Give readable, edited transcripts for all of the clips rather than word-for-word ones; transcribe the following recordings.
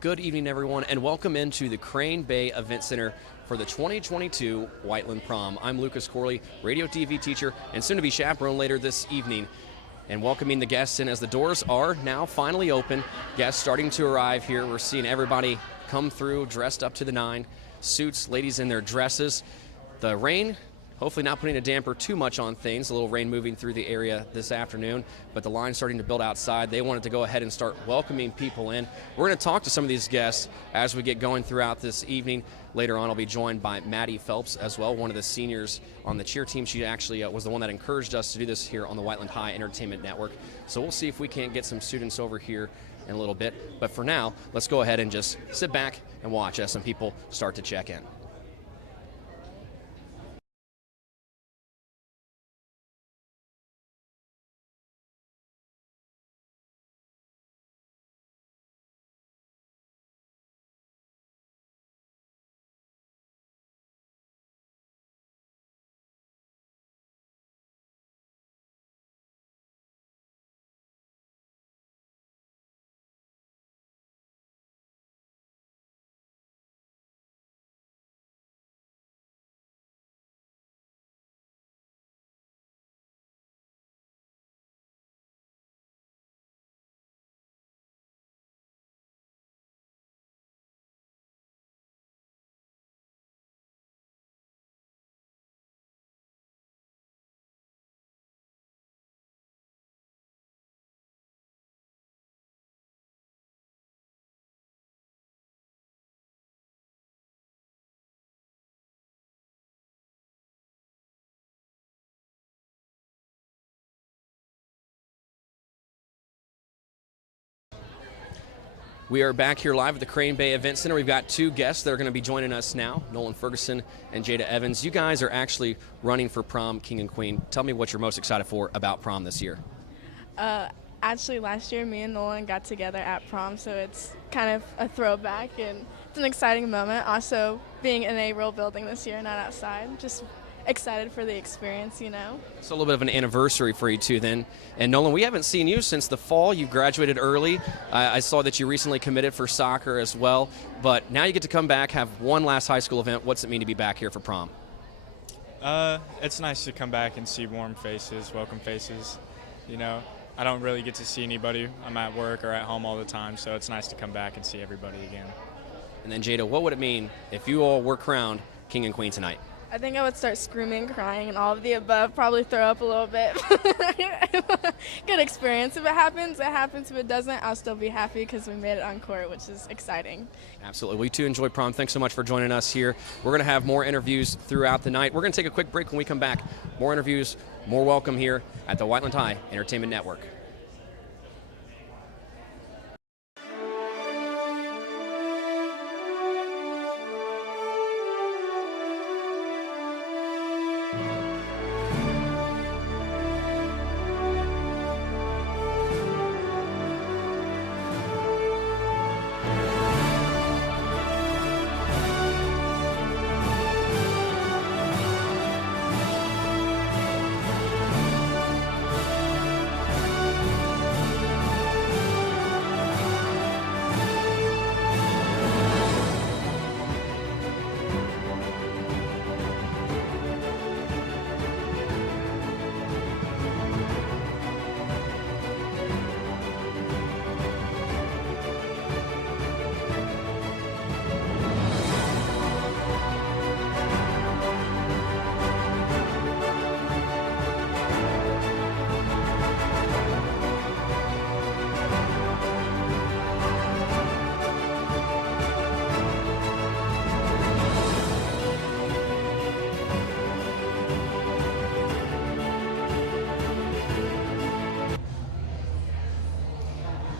Good evening, everyone, and welcome into the Crane Bay Event Center for the 2022 Whiteland Prom. I'm Lucas Corley, radio TV teacher, and soon to be chaperone later this evening, and welcoming the guests in as the doors are now finally open. Guests starting to arrive here. We're seeing everybody come through dressed up to the nine, suits, ladies in their dresses. The rain, hopefully not putting a damper too much on things. A little rain moving through the area this afternoon, but the line's starting to build outside. They wanted to go ahead and start welcoming people in. We're going to talk to some of these guests as we get going throughout this evening. Later on, I'll be joined by Maddie Phelps as well, one of the seniors on the cheer team. She actually was the one that encouraged us to do this here on the Whiteland High Entertainment Network. So we'll see if we can't get some students over here in a little bit. But for now, let's go ahead and just sit back and watch as some people start to check in. We are back here live at the Crane Bay Event Center. We've got two guests that are going to be joining us now, Nolan Ferguson and Jada Evans. You guys are actually running for prom king and queen. Tell me what you're most excited for about prom this year. Actually, last year, me and Nolan got together at prom, so it's kind of a throwback, and it's an exciting moment. Also, being in a real building this year, not outside, just excited for the experience, you know. It's a little bit of an anniversary for you two then. And Nolan, we haven't seen you since the fall. You graduated early. I saw that you recently committed for soccer as well, but now you get to come back, have one last high school event. What's it mean to be back here for prom? It's nice to come back and see warm faces, welcome faces. You know, I don't really get to see anybody. I'm at work or at home all the time, so it's nice to come back and see everybody again. And then Jada, what would it mean if you all were crowned king and queen tonight? I think I would start screaming, crying, and all of the above, probably throw up a little bit. Good experience. If it happens, it happens. If it doesn't, I'll still be happy because we made it on court, which is exciting. Absolutely. We too enjoyed prom. Thanks so much for joining us here. We're going to have more interviews throughout the night. We're going to take a quick break. When we come back, more interviews, more welcome here at the Whiteland High Entertainment Network.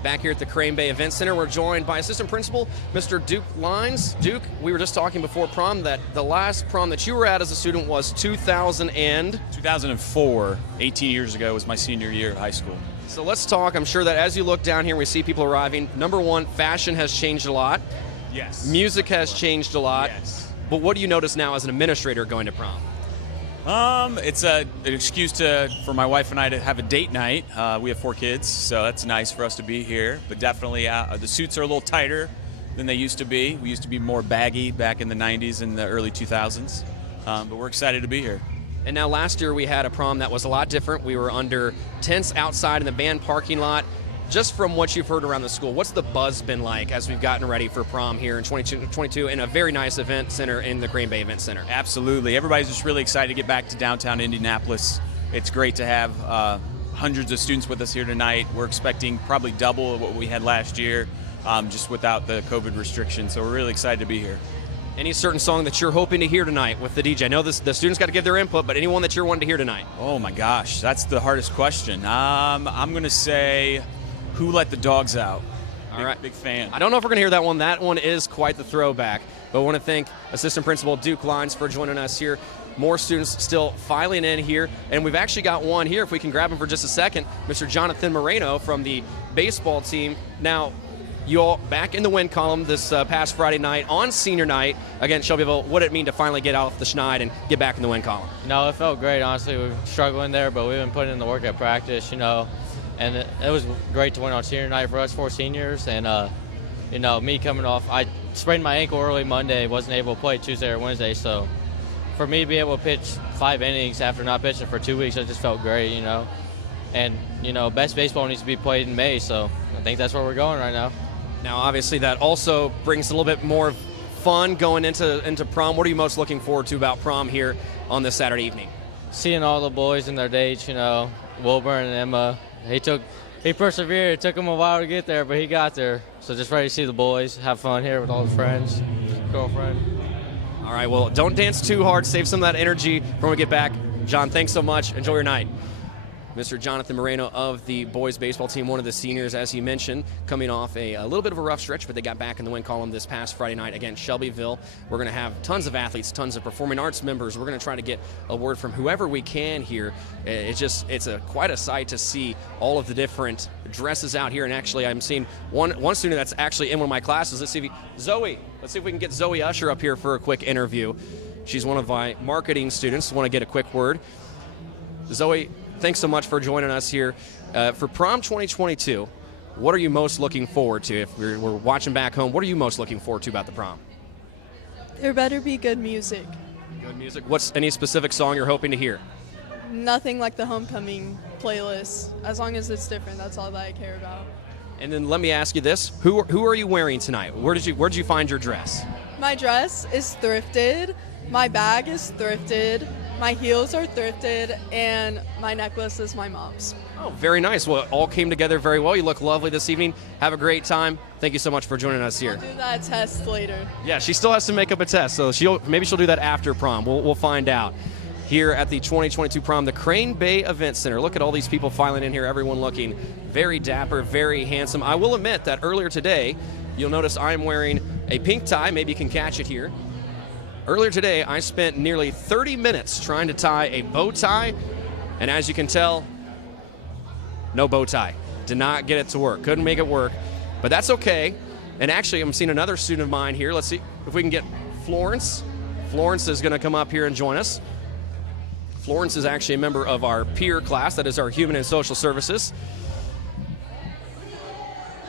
Back here at the Crane Bay Event Center, we're joined by Assistant Principal, Mr. Duke Lines. Duke, we were just talking before prom that the last prom that you were at as a student was 2004, 18 years ago was my senior year of high school. So let's talk. I'm sure that as you look down here and we see people arriving, number one, fashion has changed a lot. Yes. Music has changed a lot. Yes. But what do you notice now as an administrator going to prom? It's an excuse for my wife and I to have a date night. We have 4 kids, so that's nice for us to be here. But definitely, the suits are a little tighter. than they used to be. We used to be more baggy back in the 90s and the early 2000s, but we're excited to be here. And now last year we had a prom that was a lot different. We were under tents outside in the band parking lot. Just from what you've heard around the school, what's the buzz been like as we've gotten ready for prom here in 2022 in a very nice event center in the Crane Bay Event Center? Absolutely. Everybody's just really excited to get back to downtown Indianapolis. It's great to have hundreds of students with us here tonight. We're expecting probably double what we had last year, just without the COVID restrictions. So we're really excited to be here. Any certain song that you're hoping to hear tonight with the DJ? I know the students got to give their input, but anyone that you're wanting to hear tonight? Oh my gosh, that's the hardest question. I'm going to say Who Let the Dogs Out. All right. Big fan. I don't know if we're going to hear that one. That one is quite the throwback. But I want to thank Assistant Principal Duke Lines for joining us here. More students still filing in here. And we've actually got one here, if we can grab him for just a second, Mr. Jonathan Moreno from the baseball team. Now, you all back in the win column this past Friday night on senior night against Shelbyville. What did it mean to finally get off the schneid and get back in the win column? No, it felt great, honestly. We were struggling there, but we've been putting in the work at practice, and it was great to win on senior night for us 4 seniors. And, me coming off, I sprained my ankle early Monday, wasn't able to play Tuesday or Wednesday. So for me to be able to pitch 5 innings after not pitching for 2 weeks, it just felt great, And, best baseball needs to be played in May, so I think that's where we're going right now. Now, obviously, that also brings a little bit more fun going into prom. What are you most looking forward to about prom here on this Saturday evening? Seeing all the boys in their dates, Wilbur and Emma. He persevered. It took him a while to get there, but he got there. So just ready to see the boys, have fun here with all the friends, girlfriend. All right, well, don't dance too hard. Save some of that energy for when we get back. John, thanks so much. Enjoy your night. Mr. Jonathan Moreno of the boys baseball team, one of the seniors, as he mentioned, coming off a little bit of a rough stretch, but they got back in the win column this past Friday night against Shelbyville. We're going to have tons of athletes, tons of performing arts members. We're going to try to get a word from whoever we can here. It's quite a sight to see all of the different dresses out here. And actually, I'm seeing one student that's actually in one of my classes. Let's see if we can get Zoe Usher up here for a quick interview. She's one of my marketing students. Want to get a quick word. Zoe, thanks so much for joining us here. For Prom 2022, what are you most looking forward to? If we're watching back home, what are you most looking forward to about the prom? There better be good music. Good music. What's any specific song you're hoping to hear? Nothing like the homecoming playlist. As long as it's different, that's all that I care about. And then let me ask you this: Who are you wearing tonight? Where did you find your dress? My dress is thrifted. My bag is thrifted. My heels are thrifted, and my necklace is my mom's. Oh, very nice. Well, it all came together very well. You look lovely this evening. Have a great time. Thank you so much for joining us here. I'll do that test later. Yeah, she still has to make up a test, so maybe she'll do that after prom. We'll find out. Here at the 2022 prom, the Crane Bay Event Center. Look at all these people filing in here, everyone looking very dapper, very handsome. I will admit that earlier today, you'll notice I'm wearing a pink tie. Maybe you can catch it here. Earlier today, I spent nearly 30 minutes trying to tie a bow tie, and as you can tell, no bow tie. Did not get it to work. Couldn't make it work, but that's okay. And actually, I'm seeing another student of mine here. Let's see if we can get Florence. Florence is going to come up here and join us. Florence is actually a member of our peer class, that is our Human and Social Services.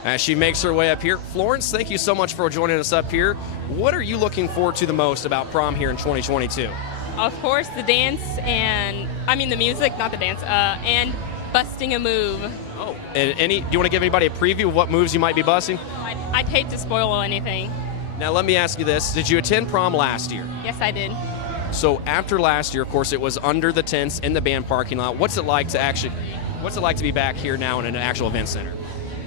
As she makes her way up here. Florence, thank you so much for joining us up here. What are you looking forward to the most about prom here in 2022? Of course, the dance the music, not the dance, and busting a move. Oh, and do you want to give anybody a preview of what moves you might be busting? I'd hate to spoil anything. Now let me ask you this. Did you attend prom last year? Yes, I did. So after last year, of course, it was under the tents in the band parking lot. What's it like to be back here now in an actual event center?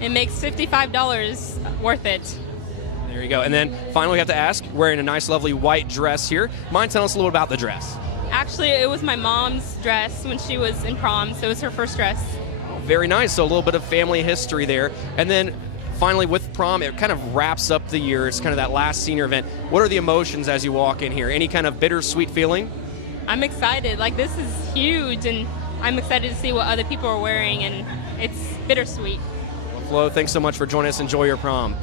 It makes $55 worth it. There you go. And then finally we have to ask, wearing a nice lovely white dress here. Mind telling us a little about the dress? Actually, it was my mom's dress when she was in prom, so it was her first dress. Very nice. So a little bit of family history there. And then finally with prom, it kind of wraps up the year. It's kind of that last senior event. What are the emotions as you walk in here? Any kind of bittersweet feeling? I'm excited. This is huge, and I'm excited to see what other people are wearing, and it's bittersweet. Well, Flo, thanks so much for joining us. Enjoy your prom.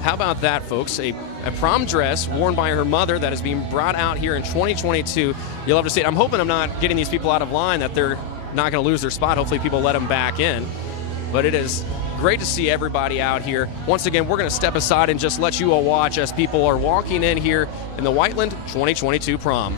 How about that, folks? A prom dress worn by her mother that is being brought out here in 2022. You'll love to see it. I'm hoping I'm not getting these people out of line, that they're not going to lose their spot. Hopefully people let them back in. but it is great to see everybody out here. Once again, we're going to step aside and just let you all watch as people are walking in here in the Whiteland 2022 Prom.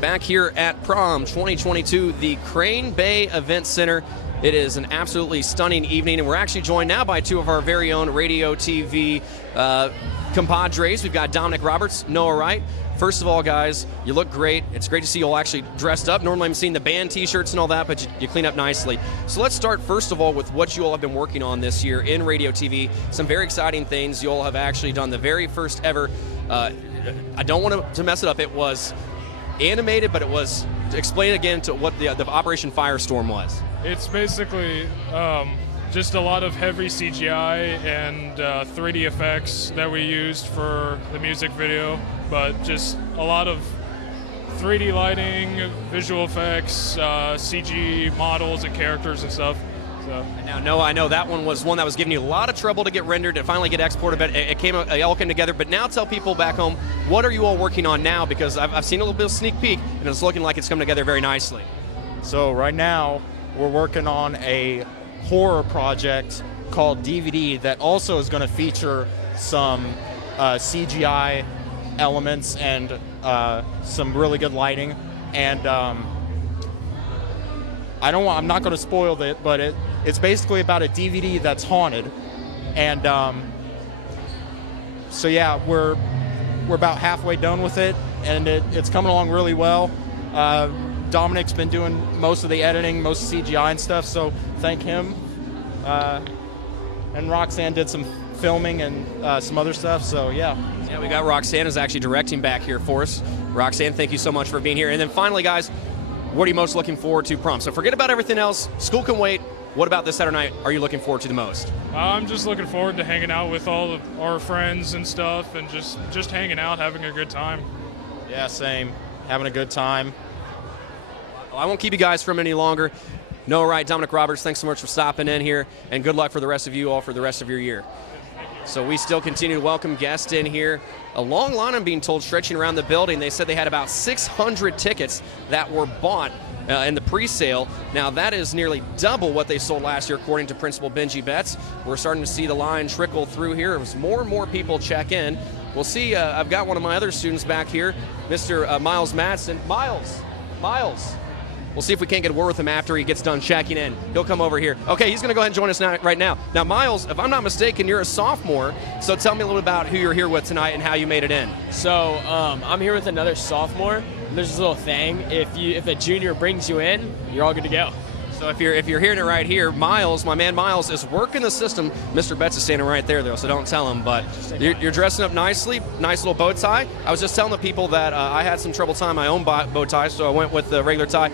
Back here at Prom 2022, the Crane Bay Event Center. It is an absolutely stunning evening, and we're actually joined now by two of our very own radio TV compadres. We've got Dominic Roberts, Noah Wright. First of all, guys, you look great. It's great to see you all actually dressed up. Normally I'm seeing the band t-shirts and all that, but you clean up nicely. So let's start first of all with what you all have been working on this year in radio TV. Some very exciting things. You all have actually done the very first ever, I don't want to mess it up, it was animated, but it was, explain again to what the Operation Firestorm was. It's basically just a lot of heavy CGI and 3D effects that we used for the music video, but just a lot of 3D lighting, visual effects, CG models and characters and stuff. So. Now, Noah, I know that one was one that was giving you a lot of trouble to get rendered, to finally get exported, but it all came together. But now tell people back home, what are you all working on now? Because I've seen a little bit of sneak peek, and it's looking like it's coming together very nicely. So right now, we're working on a horror project called DVD that also is going to feature some CGI elements and some really good lighting. And I'm not going to spoil it, but it's basically about a DVD that's haunted. And so yeah, we're about halfway done with it, and it's coming along really well. Dominic's been doing most of the editing, most CGI and stuff, so thank him. And Roxanne did some filming and some other stuff, so yeah. Yeah, we got Roxanne is actually directing back here for us. Roxanne, thank you so much for being here. And then finally, guys, what are you most looking forward to Prom? So forget about everything else. School can wait. What about this Saturday night are you looking forward to the most? I'm just looking forward to hanging out with all of our friends and stuff, and just hanging out, having a good time. Yeah, same. Having a good time. Well, I won't keep you guys from any longer. Noah Wright, Dominic Roberts, thanks so much for stopping in here, and good luck for the rest of you all for the rest of your year. Thank you. So we still continue to welcome guests in here. A long line, I'm being told, stretching around the building. They said they had about 600 tickets that were bought in the pre-sale. Now that is nearly double what they sold last year, according to Principal Benji Betts. We're starting to see the line trickle through here as more and more people check in. We'll see. I've got one of my other students back here, Mr. Miles Madsen. Miles. We'll see if we can't get a word with him after he gets done checking in. He'll come over here. Okay, he's going to go ahead and join us right now. Now, Miles, if I'm not mistaken, you're a sophomore, so tell me a little about who you're here with tonight and how you made it in. So I'm here with another sophomore. There's this little thing. If a junior brings you in, you're all good to go. So if you're hearing it right here, Miles, my man Miles, is working the system. Mr. Betts is standing right there, though, so don't tell him. But you're dressing up nicely, nice little bow tie. I was just telling the people that I had some trouble tying my own bow tie, so I went with the regular tie.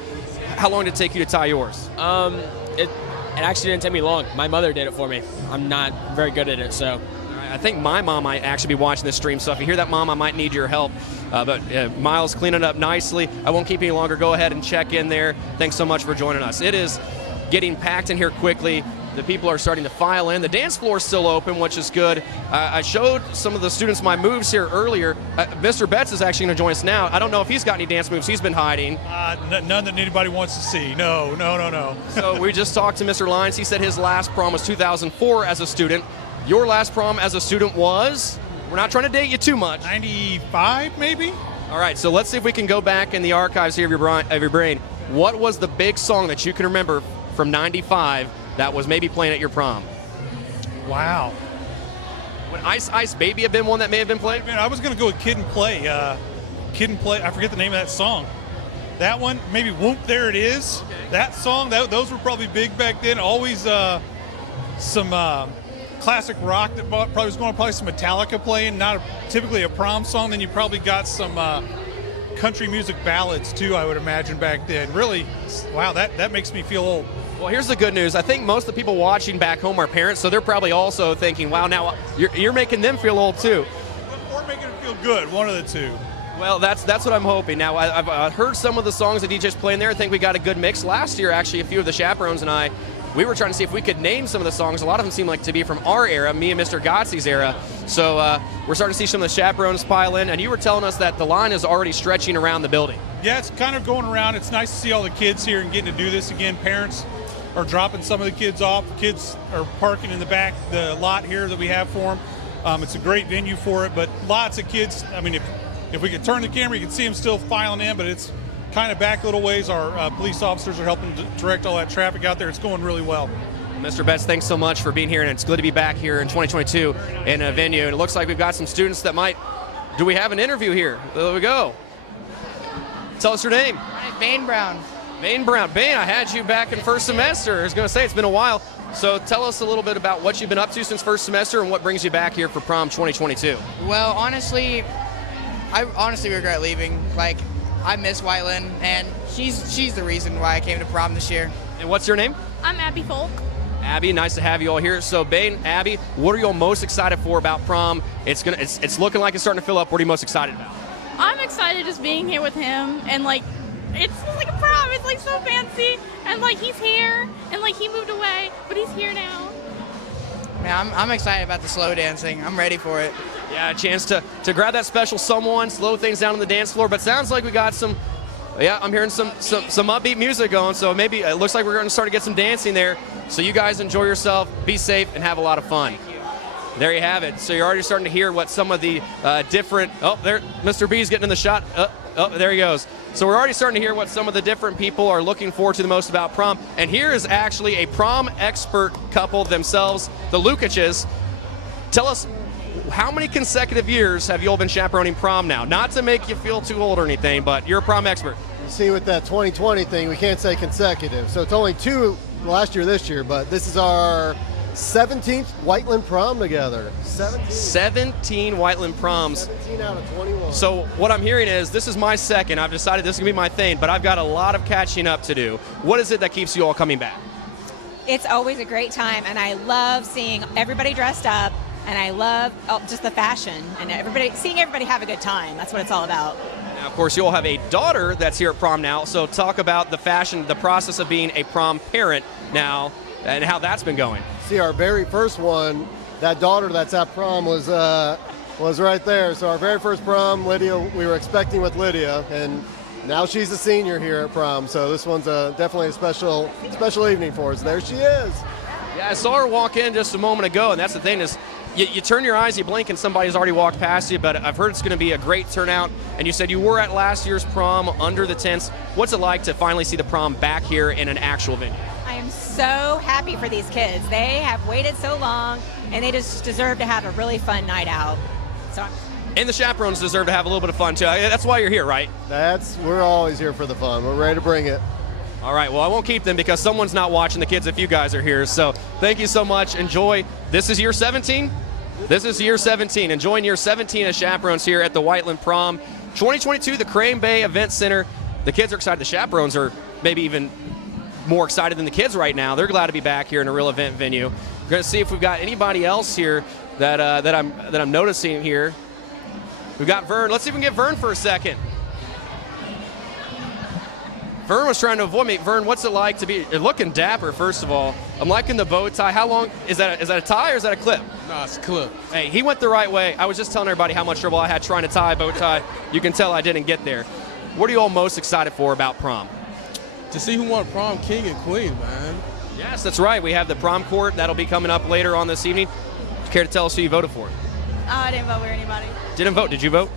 How long did it take you to tie yours? It actually didn't take me long. My mother did it for me. I'm not very good at it, so. I think my mom might actually be watching this stream, so if you hear that, Mom, I might need your help. But Miles cleaning it up nicely. I won't keep you any longer. Go ahead and check in there. Thanks so much for joining us. It is getting packed in here quickly. The people are starting to file in. The dance floor is still open, which is good. I showed some of the students my moves here earlier. Mr. Betts is actually going to join us now. I don't know if he's got any dance moves he's been hiding. None that anybody wants to see. No. So we just talked to Mr. Lyons. He said his last prom was 2004 as a student. Your last prom as a student was? We're not trying to date you too much. 95, maybe? All right, so let's see if we can go back in the archives here of your brain. What was the big song that you can remember from 95 that was maybe playing at your prom? Wow. Would Ice Ice Baby have been one that may have been played? Man, I was going to go with Kid and Play. Kid and Play, I forget the name of that song. That one, maybe Whoop, There It Is. Okay. That song, those were probably big back then. Always some classic rock that probably was going to probably some Metallica playing, not typically a prom song. Then you probably got some country music ballads too, I would imagine back then. Really, wow, that makes me feel old. Well, here's the good news. I think most of the people watching back home are parents, so they're probably also thinking, wow, now you're making them feel old too. Or making them feel good, one of the two. Well, that's what I'm hoping. Now, I've heard some of the songs that DJ's playing there. I think we got a good mix. Last year, actually, a few of the Chaperones and I, we were trying to see if we could name some of the songs. A lot of them seem like to be from our era, me and Mr. Gottsy's era. So we're starting to see some of the Chaperones pile in. And you were telling us that the line is already stretching around the building. Yeah, it's kind of going around. It's nice to see all the kids here and getting to do this again. Parents are dropping some of the kids off. Kids are parking in the back, the lot here that we have for them. It's a great venue for it, but lots of kids. I mean, if we could turn the camera, you can see them still filing in, but it's kind of back a little ways. Our police officers are helping direct all that traffic out there. It's going really well. Mr. Betts, thanks so much for being here, and it's good to be back here in 2022 in a venue. And it looks like we've got some students that might. Do we have an interview here? There we go. Tell us your name. Vane Brown. Vane Brown. Vane, I had you back in first semester. I was going to say it's been a while. So tell us a little bit about what you've been up to since first semester and what brings you back here for prom 2022. Well, honestly, I honestly regret leaving. Like, I miss Whiteland, and she's the reason why I came to prom this year. And what's your name? I'm Abby Folk. Abby, nice to have you all here. So, Bane, Abby, what are you all most excited for about prom? It's looking like it's starting to fill up. What are you most excited about? I'm excited just being here with him, and like, it's like a prom. It's like so fancy, and like he's here, and like he moved away, but he's here now. Man, I'm excited about the slow dancing. I'm ready for it. Yeah, a chance to grab that special someone, slow things down on the dance floor. But sounds like we got some. Yeah, I'm hearing some upbeat music going. So maybe it looks like we're going to start to get some dancing there. So you guys enjoy yourself, be safe, and have a lot of fun. There you have it. So you're already starting to hear what some of the different. Oh, there, Mr. B's getting in the shot. Oh, there he goes. So we're already starting to hear what some of the different people are looking forward to the most about prom. And here is actually a prom expert couple themselves, the Lukiches. Tell us, how many consecutive years have you all been chaperoning prom now? Not to make you feel too old or anything, but you're a prom expert. You see, with that 2020 thing, we can't say consecutive. So it's only 2 last year, this year, but this is our 17th Whiteland Prom together. 17 Whiteland Proms. 17 out of 21. So what I'm hearing is this is my second. I've decided this is going to be my thing, but I've got a lot of catching up to do. What is it that keeps you all coming back? It's always a great time, and I love seeing everybody dressed up, and I love just the fashion and seeing everybody have a good time. That's what it's all about. Now, of course, you all have a daughter that's here at prom now, so talk about the fashion, the process of being a prom parent now, and how that's been going. See, our very first one, that daughter that's at prom was right there. So our very first prom, Lydia, we were expecting with Lydia, and now she's a senior here at prom. So this one's definitely a special evening for us. There she is. Yeah, I saw her walk in just a moment ago, and that's the thing is, you turn your eyes, you blink, and somebody's already walked past you, but I've heard it's going to be a great turnout. And you said you were at last year's prom under the tents. What's it like to finally see the prom back here in an actual venue? I am so happy for these kids. They have waited so long, and they just deserve to have a really fun night out. So And the chaperones deserve to have a little bit of fun, too. That's why you're here, right? We're always here for the fun. We're ready to bring it. All right, well, I won't keep them because someone's not watching the kids if you guys are here. So thank you so much. Enjoy. This is year 17? This is year 17. Enjoying year 17 as chaperones here at the Whiteland Prom. 2022, the Crane Bay Event Center. The kids are excited. The chaperones are maybe even more excited than the kids right now. They're glad to be back here in a real event venue. We're going to see if we've got anybody else here that I'm noticing here. We've got Vern. Let's see if we can get Vern for a second. Vern was trying to avoid me. Vern, what's it like to be looking dapper, first of all? I'm liking the bow tie. How long, is that a tie or is that a clip? No, it's a clip. Hey, he went the right way. I was just telling everybody how much trouble I had trying to tie a bow tie. You can tell I didn't get there. What are you all most excited for about prom? To see who won prom king and queen, man. Yes, that's right. We have the prom court. That'll be coming up later on this evening. Care to tell us who you voted for? I didn't vote for anybody. Didn't vote. Did you vote?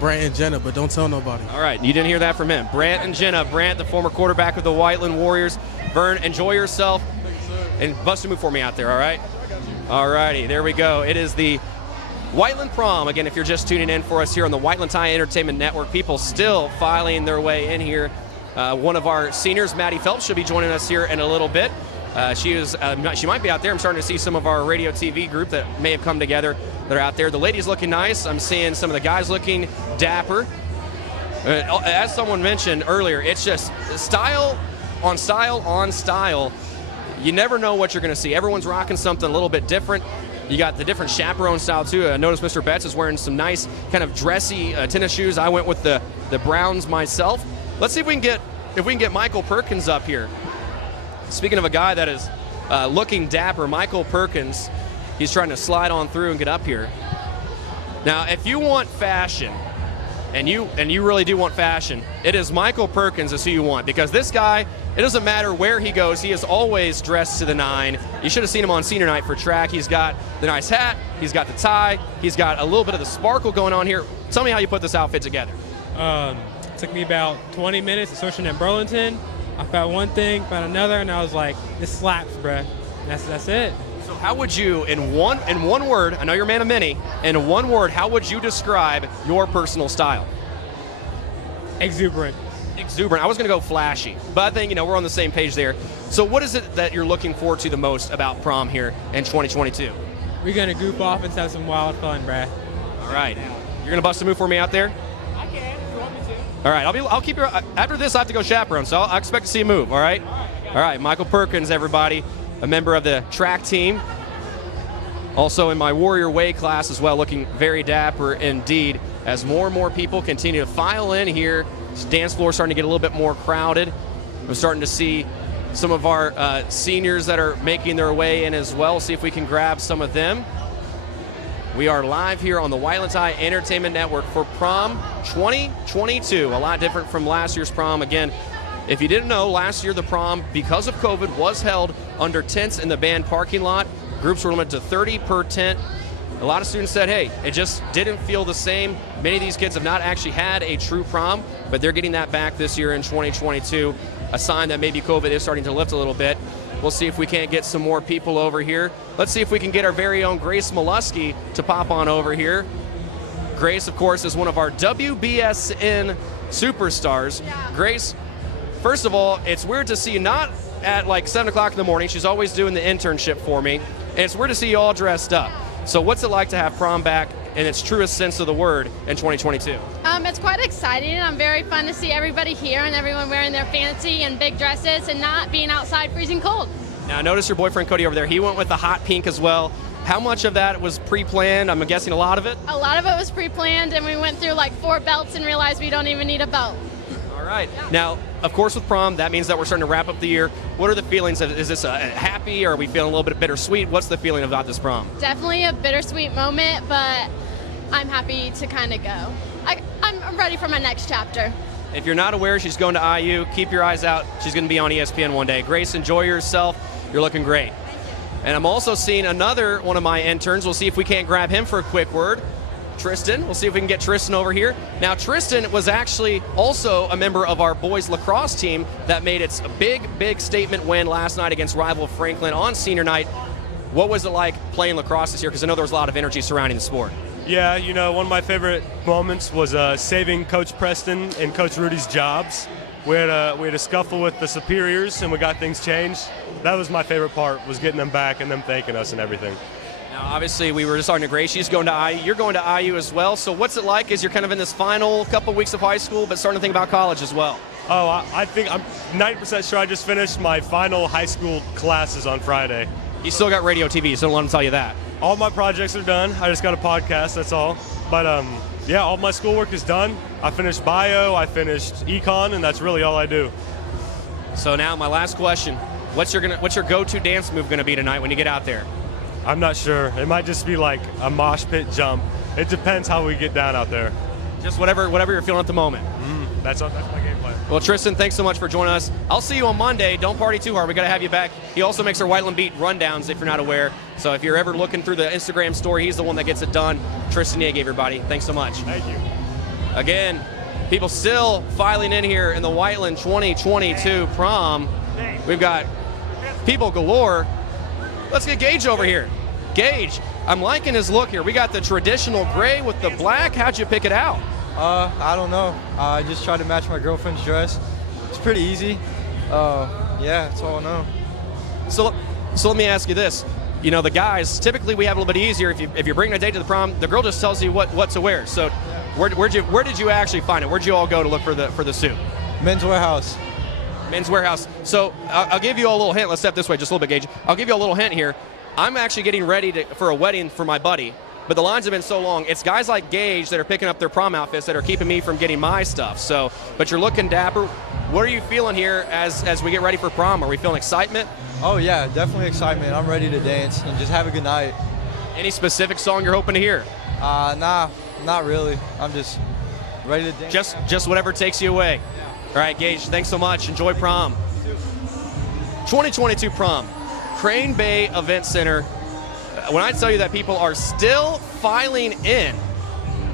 Brant and Jenna, but don't tell nobody. All right, you didn't hear that from him. Brant and Jenna. Brant, the former quarterback of the Whiteland Warriors. Vern, enjoy yourself. And bust a move for me out there, all right? All righty, there we go. It is the Whiteland Prom. Again, if you're just tuning in for us here on the Whiteland Tie Entertainment Network, people still filing their way in here. One of our seniors, Maddie Phelps, should be joining us here in a little bit. She might be out there. I'm starting to see some of our radio TV group that may have come together that are out there. The ladies looking nice. I'm seeing some of the guys looking dapper. As someone mentioned earlier, it's just style on style on style. You never know what you're going to see. Everyone's rocking something a little bit different. You got the different chaperone style too. I noticed Mr. Betts is wearing some nice kind of dressy tennis shoes. I went with the browns myself. Let's see if we can get Michael Perkins up here. Speaking of a guy that is looking dapper, Michael Perkins, he's trying to slide on through and get up here. Now, if you want fashion, and you really do want fashion, it is Michael Perkins is who you want, because this guy, it doesn't matter where he goes, he is always dressed to the nine. You should have seen him on senior night for track. He's got the nice hat, he's got the tie, he's got a little bit of the sparkle going on here. Tell me how you put this outfit together. Took me about 20 minutes searching in Burlington. I found one thing, found another, and I was like, this slaps, bruh. That's it. So how would you, in one word, I know you're a man of many, in one word, how would you describe your personal style? Exuberant. Exuberant. I was going to go flashy, but I think, we're on the same page there. So what is it that you're looking forward to the most about prom here in 2022? We're going to goof off and have some wild fun, bruh. All right. You're going to bust a move for me out there? I can, if you want me to. All right, I'll keep your. After this, I have to go chaperone, so I expect to see a move. All right. All right, Michael Perkins, everybody, a member of the track team, also in my Warrior Way class as well, looking very dapper indeed. As more and more people continue to file in here, this dance floor starting to get a little bit more crowded. We're starting to see some of our seniors that are making their way in as well. See if we can grab some of them. We are live here on the Whiteland Tie Entertainment Network for Prom 2022. A lot different from last year's prom. Again, if you didn't know, last year the prom, because of COVID, was held under tents in the band parking lot. Groups were limited to 30 per tent. A lot of students said, hey, it just didn't feel the same. Many of these kids have not actually had a true prom, but they're getting that back this year in 2022. A sign that maybe COVID is starting to lift a little bit. We'll see if we can't get some more people over here. Let's see if we can get our very own Grace Molesky to pop on over here. Grace, of course, is one of our WBSN superstars. Yeah. Grace, first of all, it's weird to see you not at like 7 o'clock in the morning. She's always doing the internship for me. And it's weird to see you all dressed up. So what's it like to have prom back in its truest sense of the word in 2022? It's quite exciting, and I'm very fun to see everybody here and everyone wearing their fancy and big dresses and not being outside freezing cold. Now, notice your boyfriend Cody over there. He went with the hot pink as well. How much of that was pre-planned? I'm guessing a lot of it? A lot of it was pre-planned, and we went through like 4 belts and realized we don't even need a belt. All right. Now, of course, with prom, that means that we're starting to wrap up the year. What are the feelings? Is this happy, or are we feeling a little bit bittersweet? What's the feeling about this prom? Definitely a bittersweet moment, but I'm happy to kind of go. I'm ready for my next chapter. If you're not aware, she's going to IU. Keep your eyes out. She's going to be on ESPN one day. Grace, enjoy yourself. You're looking great. And I'm also seeing another one of my interns. We'll see if we can't grab him for a quick word. Tristan. We'll see if we can get Tristan over here. Now, Tristan was actually also a member of our boys lacrosse team that made its big statement win last night against rival Franklin on senior night. What was it like playing lacrosse this year? Because I know there was a lot of energy surrounding the sport. Yeah, you know, one of my favorite moments was saving Coach Preston and Coach Rudy's jobs. We had a scuffle with the superiors, and we got things changed. That was my favorite part, was getting them back and them thanking us and everything. Now, obviously, we were just talking to Grace. She's going to IU. You're going to IU as well. So what's it like as you're kind of in this final couple weeks of high school, but starting to think about college as well? Oh, I think I'm 90% sure I just finished my final high school classes on Friday. You still got radio, TV, so don't let them tell you that. All my projects are done. I just got a podcast, that's all. But yeah, all my schoolwork is done. I finished bio, I finished econ, and that's really all I do. So now my last question, what's your go-to dance move going to be tonight when you get out there? I'm not sure. It might just be like a mosh pit jump. It depends how we get down out there. Just whatever you're feeling at the moment. That's my game plan. Well, Tristan, thanks so much for joining us. I'll see you on Monday. Don't party too hard. We got to have you back. He also makes our Whiteland Beat rundowns, if you're not aware. So if you're ever looking through the Instagram story, he's the one that gets it done. Tristan Yeg, everybody. Thanks so much. Thank you. Again, people still filing in here in the Whiteland 2022 prom. We've got people galore. Let's get Gage over here. Gage, I'm liking his look here. We got the traditional gray with the black. How'd you pick it out? I don't know. I just tried to match my girlfriend's dress. It's pretty easy. Yeah, that's all I know. So let me ask you this. You know, the guys, typically we have a little bit easier. If you're bringing a date to the prom, the girl just tells you what to wear. So where did you actually find it? Where'd you all go to look for the suit? Men's Warehouse. Men's Warehouse. So I'll give you a little hint. Let's step this way just a little bit, Gage. I'll give you a little hint here. I'm actually getting ready for a wedding for my buddy. But the lines have been so long. It's guys like Gage that are picking up their prom outfits that are keeping me from getting my stuff. So, but you're looking dapper. What are you feeling here as we get ready for prom? Are we feeling excitement? Oh yeah, definitely excitement. I'm ready to dance and just have a good night. Any specific song you're hoping to hear? Nah, not really. I'm just ready to dance. Just whatever takes you away. Yeah. All right, Gage, thanks so much. Enjoy prom. 2022 prom, Crane Bay Event Center. When I tell you that people are still filing in,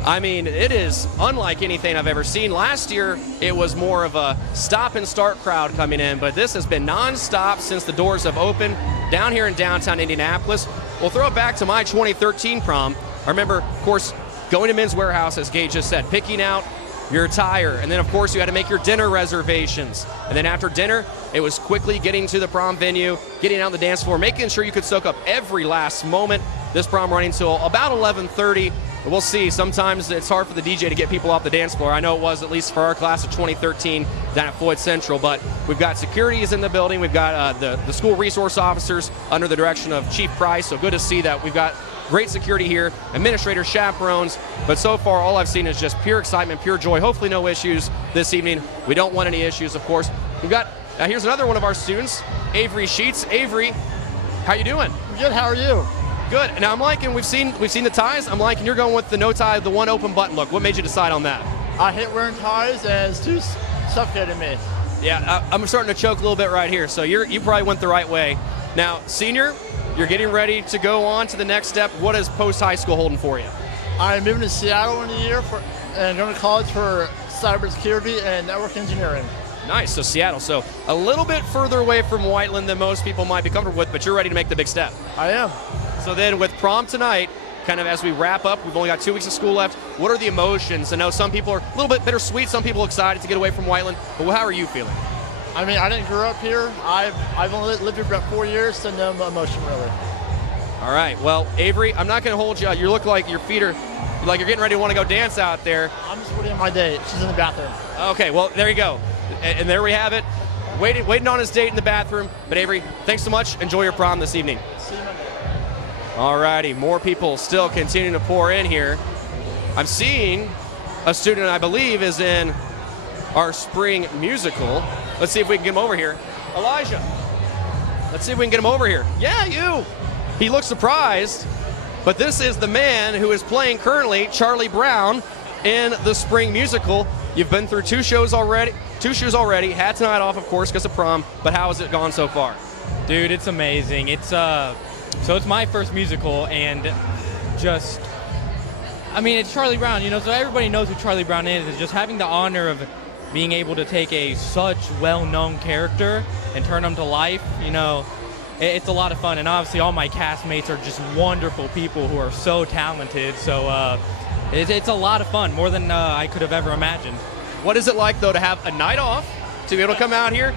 I mean, it is unlike anything I've ever seen. Last year, it was more of a stop and start crowd coming in, but this has been nonstop since the doors have opened down here in downtown Indianapolis. We'll throw it back to my 2013 prom. I remember, of course, going to Men's Warehouse, as Gage just said, picking out your attire, and then of course you had to make your dinner reservations. And then after dinner, it was quickly getting to the prom venue, getting out on the dance floor, making sure you could soak up every last moment. This prom running until about 11:30. We'll see. Sometimes it's hard for the DJ to get people off the dance floor. I know it was, at least for our class of 2013 down at Floyd Central, but we've got securities in the building. We've got the school resource officers under the direction of Chief Price, so good to see that. We've got great security here, administrators, chaperones, but so far all I've seen is just pure excitement, pure joy. Hopefully no issues this evening. We don't want any issues, of course. We've got, here's another one of our students, Avery Sheets. Avery, how you doing? Good, how are you? Good. Now I'm liking, we've seen the ties. I'm liking you're going with the no tie, the one open button look. What made you decide on that? I hate wearing ties and it's too suffocating me. Yeah, I'm starting to choke a little bit right here, so you probably went the right way. Now, senior, you're getting ready to go on to the next step. What is post-high school holding for you? I'm moving to Seattle in a year and going to college for cybersecurity and network engineering. Nice, so Seattle. So a little bit further away from Whiteland than most people might be comfortable with, but you're ready to make the big step. I am. So then with prom tonight, kind of as we wrap up, we've only got 2 weeks of school left. What are the emotions? I know some people are a little bit bittersweet, some people excited to get away from Whiteland, but how are you feeling? I mean, I didn't grow up here. I've only lived here for about 4 years, so no emotion really. All right, well, Avery, I'm not going to hold you. You look like your feet are, like you're getting ready to want to go dance out there. I'm just waiting on my date. She's in the bathroom. Okay, well, there you go. And there we have it. Waiting on his date in the bathroom. But Avery, thanks so much. Enjoy your prom this evening. See you Monday. All righty, more people still continuing to pour in here. I'm seeing a student I believe is in our spring musical. Let's see if we can get him over here. Elijah, let's see if we can get him over here. Yeah, you. He looks surprised, but this is the man who is playing currently Charlie Brown in the spring musical. You've been through two shows already, had tonight off, of course, because of prom, but how has it gone so far? Dude, it's amazing. It's my first musical, and just, I mean, it's Charlie Brown, so everybody knows who Charlie Brown is. It's just having the honor of being able to take such well-known character and turn them to life, it's a lot of fun. And obviously all my castmates are just wonderful people who are so talented. So it's a lot of fun, more than I could have ever imagined. What is it like, though, to have a night off, to be able to come out here?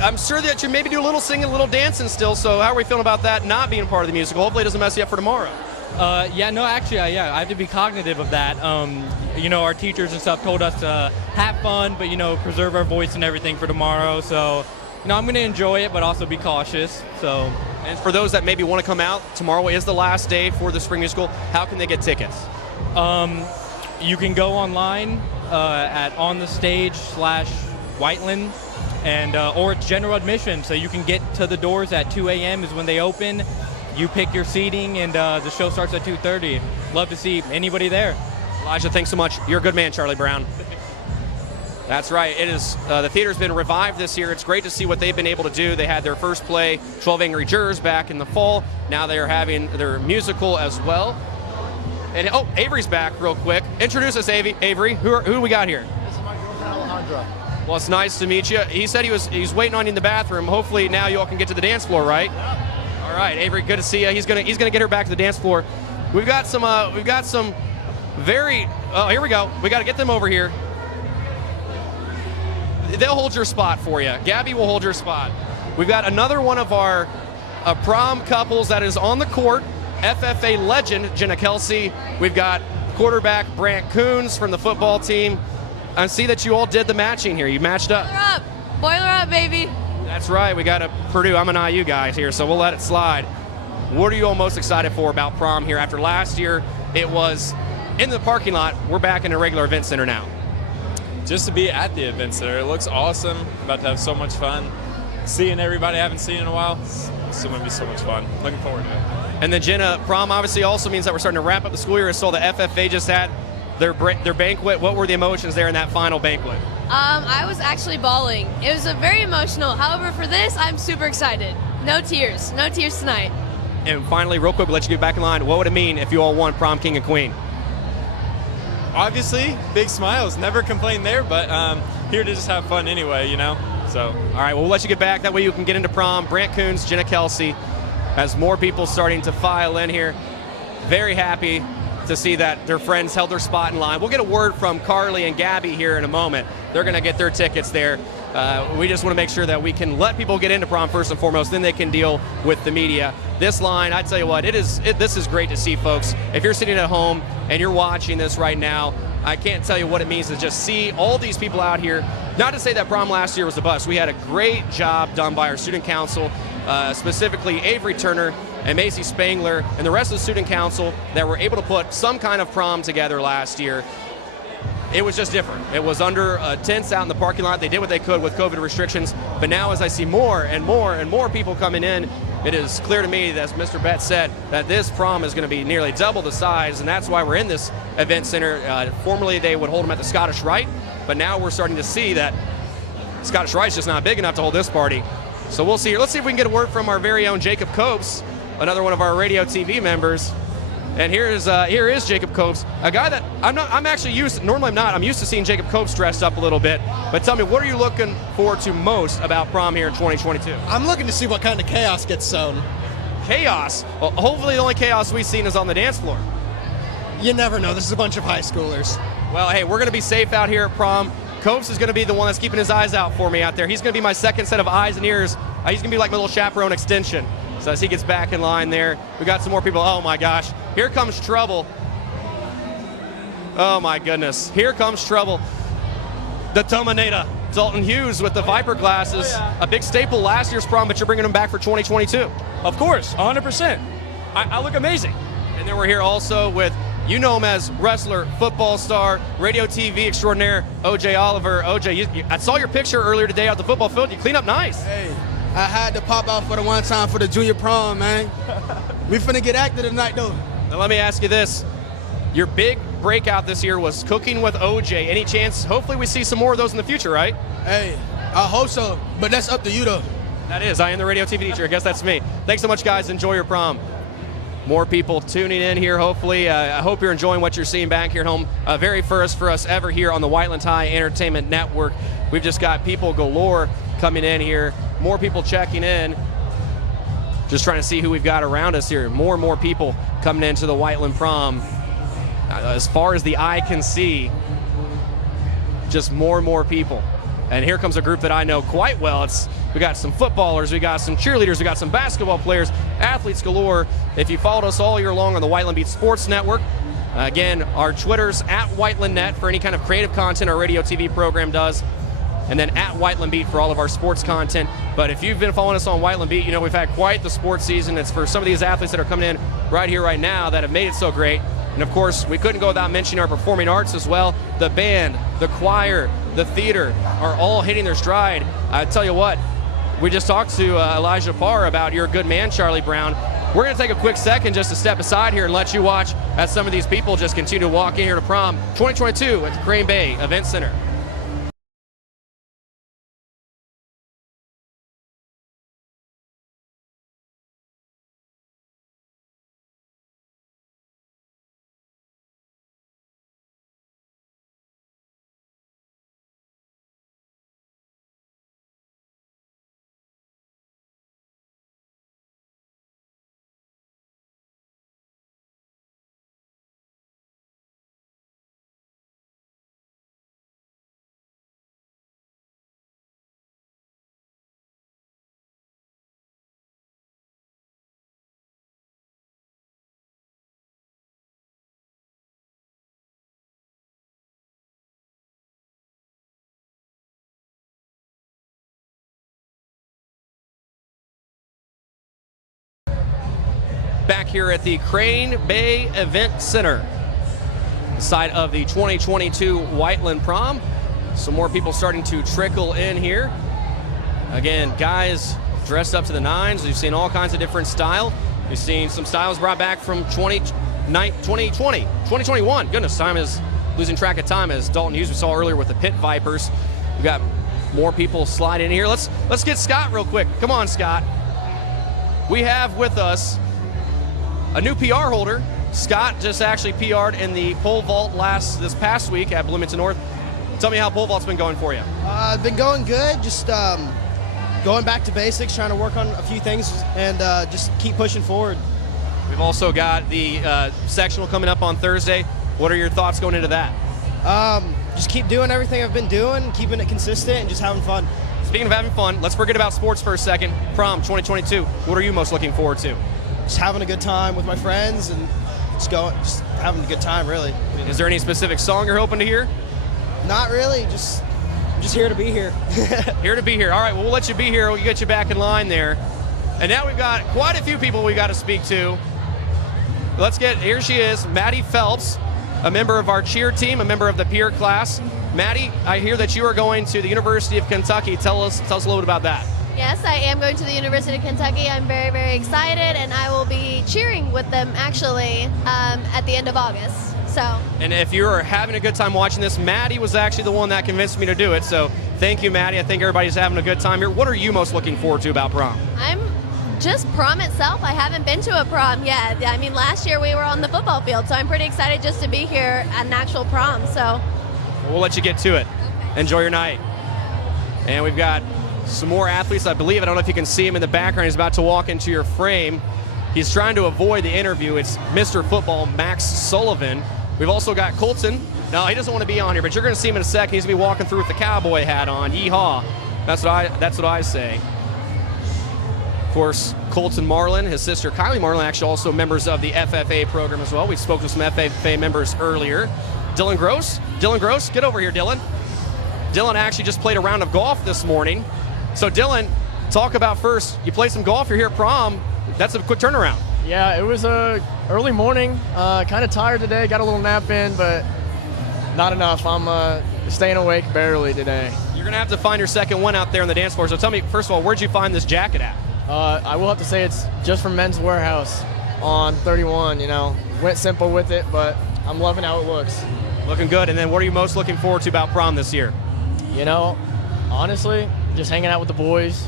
I'm sure that you maybe do a little singing, a little dancing still, so how are we feeling about that not being part of the musical? Hopefully it doesn't mess you up for tomorrow. I have to be cognitive of that. Our teachers and stuff told us to have fun, but, preserve our voice and everything for tomorrow. So, I'm going to enjoy it, but also be cautious. So, and for those that maybe want to come out, tomorrow is the last day for the spring musical. How can they get tickets? You can go online at onthestage/Whiteland, and or it's general admission, so you can get to the doors at 2 a.m. is when they open. You pick your seating, and the show starts at 2:30. Love to see anybody there. Elijah, thanks so much. You're a good man, Charlie Brown. That's right. It is. The theater's been revived this year. It's great to see what they've been able to do. They had their first play, 12 Angry Jurors, back in the fall. Now they are having their musical as well. And Avery's back real quick. Introduce us, Avery. Who we got here? This is my girlfriend, Alejandra. Well, it's nice to meet you. He said he's waiting on you in the bathroom. Hopefully now you all can get to the dance floor, right? Yep. All right, Avery, good to see you. He's gonna get her back to the dance floor. We've got some very. Oh, here we go. We got to get them over here. They'll hold your spot for you. Gabby will hold your spot. We've got another one of our prom couples that is on the court. FFA legend Jenna Kelsey. We've got quarterback Brant Coons from the football team. I see that you all did the matching here. You matched up. Boiler up, baby. That's right. We got a Purdue. I'm an IU guy here, so we'll let it slide. What are you all most excited for about prom here? After last year, it was in the parking lot. We're back in a regular event center now. Just to be at the event center. It looks awesome. About to have so much fun. Seeing everybody I haven't seen in a while. It's going to be so much fun. Looking forward to it. And then Jenna, prom obviously also means that we're starting to wrap up the school year. I saw the FFA just had their banquet. What were the emotions there in that final banquet? I was actually bawling. It was very emotional. However, for this, I'm super excited. No tears tonight. And finally, real quick, we'll let you get back in line. What would it mean if you all won prom king and queen? Obviously, big smiles. Never complain there, but here to just have fun anyway, So, all right, well, we'll let you get back. That way you can get into prom. Brant Coons, Jenna Kelsey, as more people starting to file in here. Very happy to see that their friends held their spot in line. We'll get a word from Carly and Gabby here in a moment. They're going to get their tickets there. We just want to make sure that we can let people get into prom first and foremost, then they can deal with the media. This line, I tell you what, this is great to see, folks. If you're sitting at home and you're watching this right now, I can't tell you what it means to just see all these people out here. Not to say that prom last year was a bust. We had a great job done by our student council, specifically Avery Turner and Macy Spangler and the rest of the student council that were able to put some kind of prom together last year. It was just different. It was under tents out in the parking lot. They did what they could with COVID restrictions. But now as I see more and more and more people coming in, it is clear to me, as Mr. Betts said, that this prom is going to be nearly double the size, and that's why we're in this event center. Formerly, they would hold them at the Scottish Rite, but now we're starting to see that Scottish Rite's just not big enough to hold this party. So we'll see here. Let's see if we can get a word from our very own Jacob Copes, another one of our radio TV members. And here is Jacob Copes, a guy that I'm used to seeing Jacob Copes dressed up a little bit. But tell me, what are you looking forward to most about prom here in 2022? I'm looking to see what kind of chaos gets sown. Chaos? Well, hopefully the only chaos we've seen is on the dance floor. You never know. This is a bunch of high schoolers. Well, hey, we're going to be safe out here at prom. Copes is going to be the one that's keeping his eyes out for me out there. He's going to be my second set of eyes and ears. He's going to be like my little chaperone extension. So as he gets back in line there, we got some more people. Oh my gosh, here comes trouble. Oh my goodness, here comes trouble. The Terminator, Dalton Hughes with the Viper glasses. Oh, yeah. A big staple last year's prom, but you're bringing them back for 2022. Of course, 100%. I look amazing. And then we're here also with You know him as wrestler, football star, radio TV extraordinaire, OJ Oliver. OJ, I saw your picture earlier today out the football field. You clean up nice. Hey, I had to pop out for the one time for the junior prom, man. We finna get active tonight, though. Now let me ask you this. Your big breakout this year was cooking with OJ. Any chance, hopefully we see some more of those in the future, right? Hey, I hope so, but that's up to you, though. That is. I am the radio TV teacher. I guess that's me. Thanks so much, guys. Enjoy your prom. More people tuning in here, hopefully. I hope you're enjoying what you're seeing back here at home. Very first for us ever here on the Whiteland High Entertainment Network. We've just got people galore coming in here. More people checking in. Just trying to see who we've got around us here. More and more people coming into the Whiteland Prom. As far as the eye can see, just more and more people. And here comes a group that I know quite well. We got some footballers, we got some cheerleaders, we got some basketball players, athletes galore. If you followed us all year long on the Whiteland Beat Sports Network, again, our Twitter's at WhitelandNet for any kind of creative content our radio TV program does, and then at Whiteland Beat for all of our sports content. But if you've been following us on Whiteland Beat, you know we've had quite the sports season. It's for some of these athletes that are coming in right here, right now, that have made it so great. And of course, we couldn't go without mentioning our performing arts as well. The band, the choir, the theater are all hitting their stride. I tell you what, we just talked to Elijah Parr about You're a Good Man, Charlie Brown. We're going to take a quick second just to step aside here and let you watch as some of these people just continue to walk in here to prom 2022 at the Crane Bay Event Center. Back here at the Crane Bay Event Center, the site of the 2022 Whiteland Prom. Some more people starting to trickle in here. Again, guys dressed up to the nines. We've seen all kinds of different style. We've seen some styles brought back from 2021. Goodness, time is losing track of time, as Dalton Hughes we saw earlier with the Pit Vipers. We've got more people sliding in here. Let's get Scott real quick. Come on, Scott. We have with us a new PR holder. Scott just actually PR'd in the pole vault this past week at Bloomington North. Tell me how pole vault's been going for you. Been going good. Just going back to basics, trying to work on a few things, and just keep pushing forward. We've also got the sectional coming up on Thursday. What are your thoughts going into that? Just keep doing everything I've been doing, keeping it consistent, and just having fun. Speaking of having fun, let's forget about sports for a second. Prom 2022, what are you most looking forward to? Just having a good time with my friends and just having a good time, really. Is there any specific song you're hoping to hear? Not really, just here to be here. Here to be here. All right, well, we'll let you be here. We'll get you back in line there. And now we've got quite a few people we got to speak to. Here she is, Maddie Phelps, a member of our cheer team, a member of the peer class. Maddie, I hear that you are going to the University of Kentucky. Tell us a little bit about that. Yes, I am going to the University of Kentucky. I'm very, very excited, and I will be cheering with them actually at the end of August. And if you're having a good time watching this, Maddie was actually the one that convinced me to do it. So thank you, Maddie. I think everybody's having a good time here. What are you most looking forward to about prom? I'm just prom itself. I haven't been to a prom yet. I mean, last year we were on the football field, so I'm pretty excited just to be here at an actual prom. So we'll let you get to it. Okay. Enjoy your night. And we've got some more athletes, I believe. I don't know if you can see him in the background. He's about to walk into your frame. He's trying to avoid the interview. It's Mr. Football, Max Sullivan. We've also got Colton. No, he doesn't want to be on here, but you're going to see him in a second. He's going to be walking through with the cowboy hat on. Yeehaw. That's what I say. Of course, Colton Marlin, his sister Kylie Marlin, actually also members of the FFA program as well. We spoke to some FFA members earlier. Dylan Gross, get over here, Dylan. Dylan actually just played a round of golf this morning. So Dylan, talk about first, you played some golf, you're here at prom. That's a quick turnaround. Yeah, it was a early morning. Kind of tired today. Got a little nap in, but not enough. I'm staying awake barely today. You're going to have to find your second one out there on the dance floor. So tell me, first of all, where'd you find this jacket at? I will have to say it's just from Men's Warehouse on 31. You know, went simple with it, but I'm loving how it looks. Looking good. And then what are you most looking forward to about prom this year? You know, honestly, just hanging out with the boys.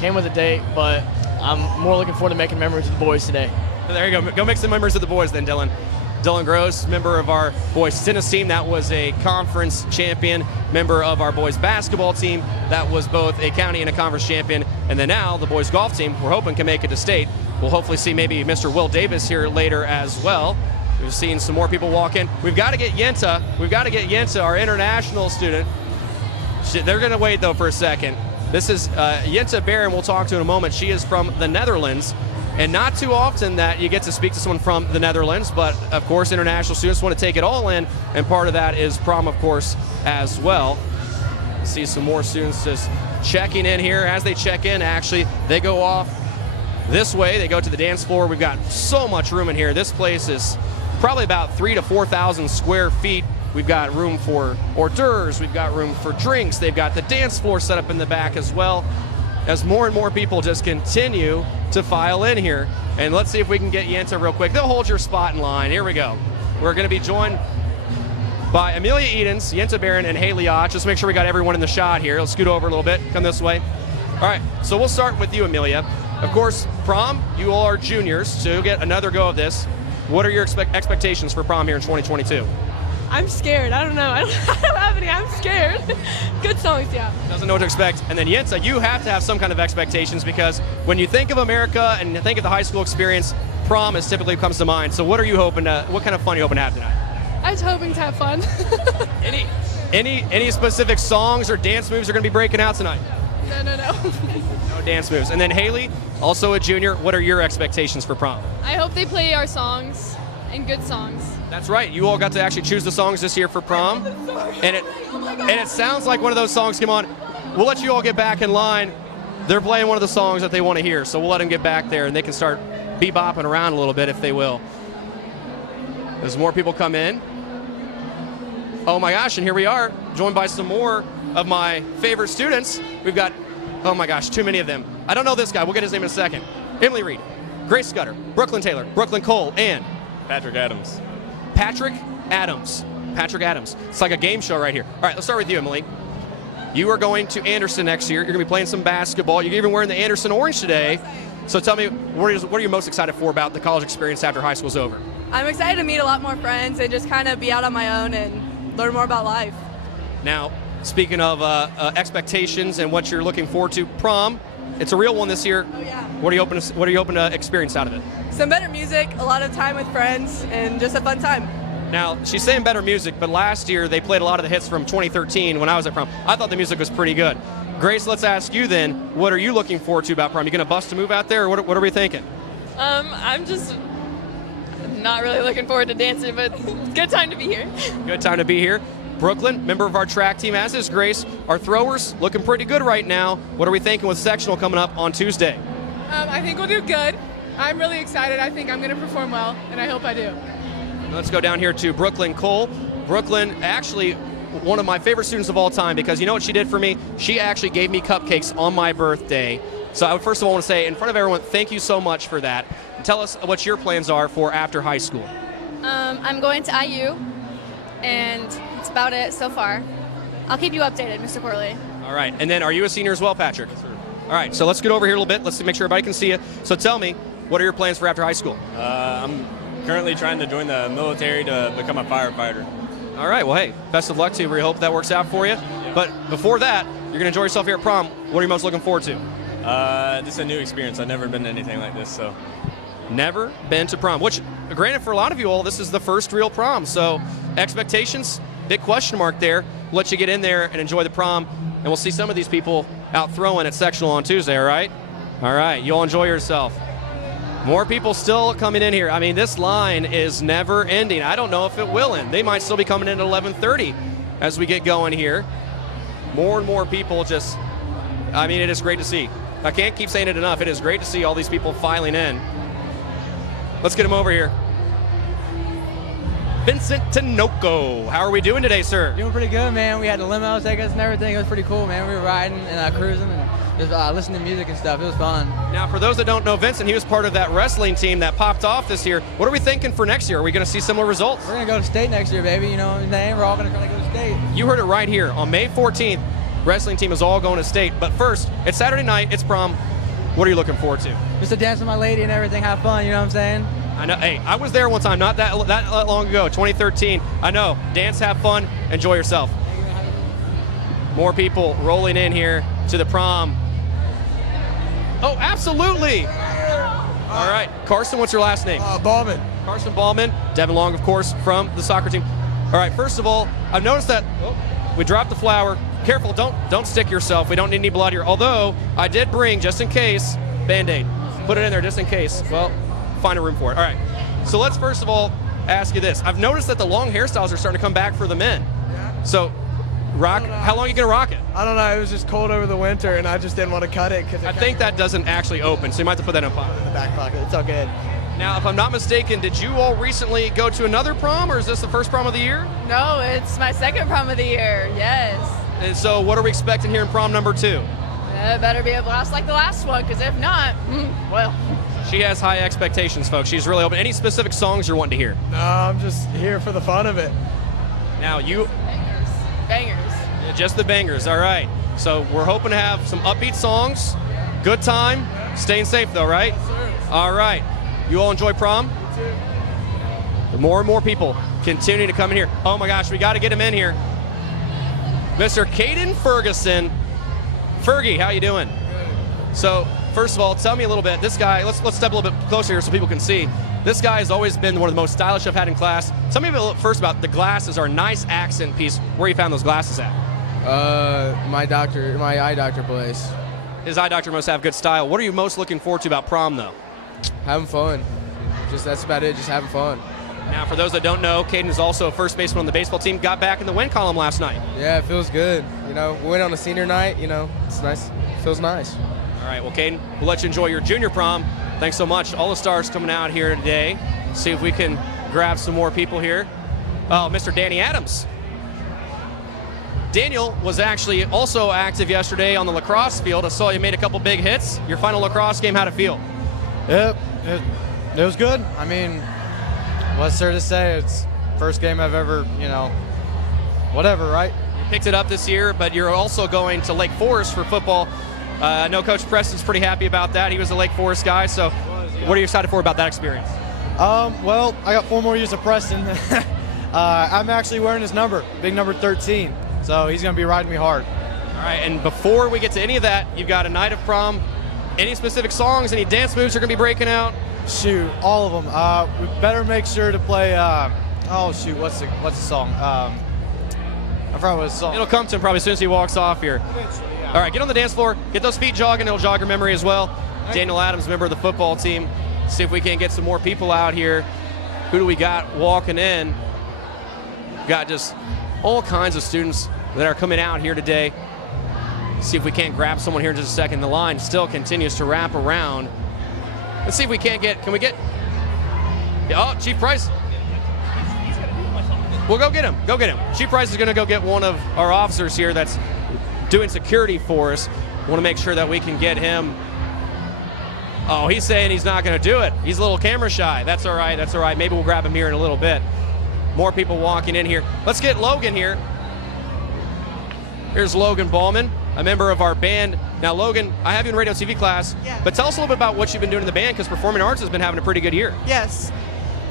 Came with a date, but I'm more looking forward to making memories with the boys today. There you go. Go make some memories with the boys then, Dylan. Dylan Gross, member of our boys tennis team. That was a conference champion. Member of our boys basketball team. That was both a county and a conference champion. And then now the boys golf team, we're hoping can make it to state. We'll hopefully see maybe Mr. Will Davis here later as well. We've seen some more people walk in. We've got to get Yenta. We've got to get Yenta, our international student. They're going to wait, though, for a second. This is Yenta Barron we'll talk to in a moment. She is from the Netherlands. And not too often that you get to speak to someone from the Netherlands, but of course international students want to take it all in, and part of that is prom, of course, as well. See some more students just checking in here. As they check in, actually, they go off this way. They go to the dance floor. We've got so much room in here. This place is probably about 3,000 to 4,000 square feet. We've got room for hors d'oeuvres. We've got room for drinks. They've got the dance floor set up in the back as well, as more and more people just continue to file in here. And let's see if we can get Yenta real quick. They'll hold your spot in line. Here we go. We're going to be joined by Amelia Edens, Yenta Barron, and Haley Ott. Just make sure we got everyone in the shot here. Let's scoot over a little bit. Come this way. All right, so we'll start with you, Amelia. Of course, prom, you all are juniors, so you'll get another go of this. What are your expectations for prom here in 2022? I'm scared. I don't know. I don't have any. I'm scared. Good songs, yeah. Doesn't know what to expect. And then Yenta, you have to have some kind of expectations, because when you think of America and you think of the high school experience, prom is typically comes to mind. So what are you hoping to, what kind of fun are you hoping to have tonight? I was hoping to have fun. Any specific songs or dance moves are going to be breaking out tonight? No. No dance moves. And then Haley, also a junior, what are your expectations for prom? I hope they play our songs and good songs. That's right. You all got to actually choose the songs this year for prom. And it sounds like one of those songs came on. We'll let you all get back in line. They're playing one of the songs that they want to hear, so we'll let them get back there and they can start bebopping around a little bit if they will. As more people come in. Oh my gosh, and here we are, joined by some more of my favorite students. We've got, oh my gosh, too many of them. I don't know this guy. We'll get his name in a second. Emily Reed, Grace Scudder, Brooklyn Taylor, Brooklyn Cole, and Patrick Adams. Patrick Adams. Patrick Adams. It's like a game show right here. All right, let's start with you, Emily. You are going to Anderson next year. You're going to be playing some basketball. You're even wearing the Anderson orange today. So tell me, what are you most excited for about the college experience after high school's over? I'm excited to meet a lot more friends and just kind of be out on my own and learn more about life. Now, speaking of expectations and what you're looking forward to, prom, it's a real one this year. Oh, yeah. What are you hoping to experience out of it? Some better music, a lot of time with friends, and just a fun time. Now, she's saying better music, but last year they played a lot of the hits from 2013 when I was at prom. I thought the music was pretty good. Grace, let's ask you then, what are you looking forward to about prom? You going to bust a move out there, or what are we thinking? I'm just not really looking forward to dancing, but good time to be here. Good time to be here. Brooklyn, member of our track team, as is Grace. Our throwers looking pretty good right now. What are we thinking with sectional coming up on Tuesday? I think we'll do good. I'm really excited. I think I'm going to perform well, and I hope I do. Let's go down here to Brooklyn Cole. Brooklyn, actually one of my favorite students of all time, because you know what she did for me? She actually gave me cupcakes on my birthday. So I would first of all want to say, in front of everyone, thank you so much for that. Tell us what your plans are for after high school. I'm going to IU, and that's about it so far. I'll keep you updated, Mr. Corley. All right, and then are you a senior as well, Patrick? Yes, sir. All right, so let's get over here a little bit. Let's make sure everybody can see you. So tell me, what are your plans for after high school? I'm currently trying to join the military to become a firefighter. All right, well, hey, best of luck to you. We hope that works out for you. Yeah. But before that, you're going to enjoy yourself here at prom. What are you most looking forward to? This is a new experience. I've never been to anything like this, so. Never been to prom, which, granted, for a lot of you all, this is the first real prom. So expectations, big question mark there. We'll let you get in there and enjoy the prom, and we'll see some of these people out throwing at sectional on Tuesday, all right? All right, you'll enjoy yourself. More people still coming in here. I mean, this line is never ending. I don't know if it will end. They might still be coming in at 11:30 as we get going here. More and more people just, I mean, it is great to see. I can't keep saying it enough. It is great to see all these people filing in. Let's get him over here. Vincent Tinoco. How are we doing today, sir? Doing pretty good, man. We had the limo take us and everything. It was pretty cool, man. We were riding and cruising and just listening to music and stuff. It was fun. Now, for those that don't know Vincent, he was part of that wrestling team that popped off this year. What are we thinking for next year? Are we going to see similar results? We're going to go to state next year, baby. You know what I'm saying? We're all going to go to state. You heard it right here. On May 14th, wrestling team is all going to state. But first, it's Saturday night. It's prom. What are you looking forward to? Just to dance with my lady and everything, have fun. You know what I'm saying? I know. Hey, I was there one time, not that long ago, 2013. I know. Dance, have fun, enjoy yourself. More people rolling in here to the prom. Oh, absolutely. All right. Carson, what's your last name? Ballman. Carson Ballman. Devin Long, of course, from the soccer team. All right. First of all, I've noticed that we dropped the flower. Careful. Don't stick yourself. We don't need any blood here. Although I did bring, just in case, Band-Aid. Put it in there just in case. Well, find a room for it. All right. So let's first of all ask you this. I've noticed that the long hairstyles are starting to come back for the men. Yeah. So, how long are you going to rock it? I don't know. It was just cold over the winter, and I just didn't want to cut it. I think that doesn't actually open, so you might have to put that in a pocket. In the back pocket. It's all good. Now, if I'm not mistaken, did you all recently go to another prom, or is this the first prom of the year? No, it's my second prom of the year. Yes. And so what are we expecting here in prom number 2? It better be a blast like the last one, because if not, well. She has high expectations, folks. She's really open. Any specific songs you're wanting to hear? No, I'm just here for the fun of it. Now, you... Bangers. Yeah, just the bangers, all right. So we're hoping to have some upbeat songs, good time, staying safe though, right? Yes, sir. All right. You all enjoy prom? Me too. More and more people continue to come in here. Oh my gosh, we got to get him in here. Mr. Caden Ferguson. Fergie, how you doing? Good. So, first of all, tell me a little bit. This guy, let's step a little bit closer here so people can see. This guy has always been one of the most stylish I've had in class. Tell me a little first about the glasses, our nice accent piece, where you found those glasses at. My eye doctor place. His eye doctor must have good style. What are you most looking forward to about prom, though? Having fun. That's about it, just having fun. Now, for those that don't know, Caden is also a first baseman on the baseball team. Got back in the win column last night. Yeah, it feels good. You know, we went on a senior night, you know, it's nice. It feels nice. All right, well, Caden, we'll let you enjoy your junior prom. Thanks so much. All the stars coming out here today. See if we can grab some more people here. Oh, Mr. Danny Adams. Daniel was actually also active yesterday on the lacrosse field. I saw you made a couple big hits. Your final lacrosse game, how'd it feel? Yep, it was good. I mean, what's there to say? It's first game I've ever, whatever, right? You picked it up this year, but you're also going to Lake Forest for football. I know Coach Preston's pretty happy about that. He was a Lake Forest guy, so what are you excited for about that experience? Well, I got 4 more years of Preston. I'm actually wearing his number, big number 13, so he's going to be riding me hard. All right, and before we get to any of that, you've got a night of prom. Any specific songs, any dance moves you're going to be breaking out? Shoot, all of them. We better make sure to play, what's the song? I forgot what the song. It'll come to him probably as soon as he walks off here. Yeah. All right, get on the dance floor, get those feet jogging, it'll jog your memory as well. Daniel Adams, member of the football team. See if we can get some more people out here. Who do we got walking in? Got just all kinds of students that are coming out here today. See if we can't grab someone here in just a second. The line still continues to wrap around. Let's see if we can't get, oh, Chief Price. We'll go get him, Chief Price is gonna go get one of our officers here that's doing security for us. We wanna make sure that we can get him. Oh, he's saying he's not gonna do it. He's a little camera shy. That's all right. Maybe we'll grab him here in a little bit. More people walking in here. Let's get Logan here. Here's Logan Ballman, a member of our band. Now, Logan, I have you in radio TV class, but tell us a little bit about what you've been doing in the band, because Performing Arts has been having a pretty good year. Yes.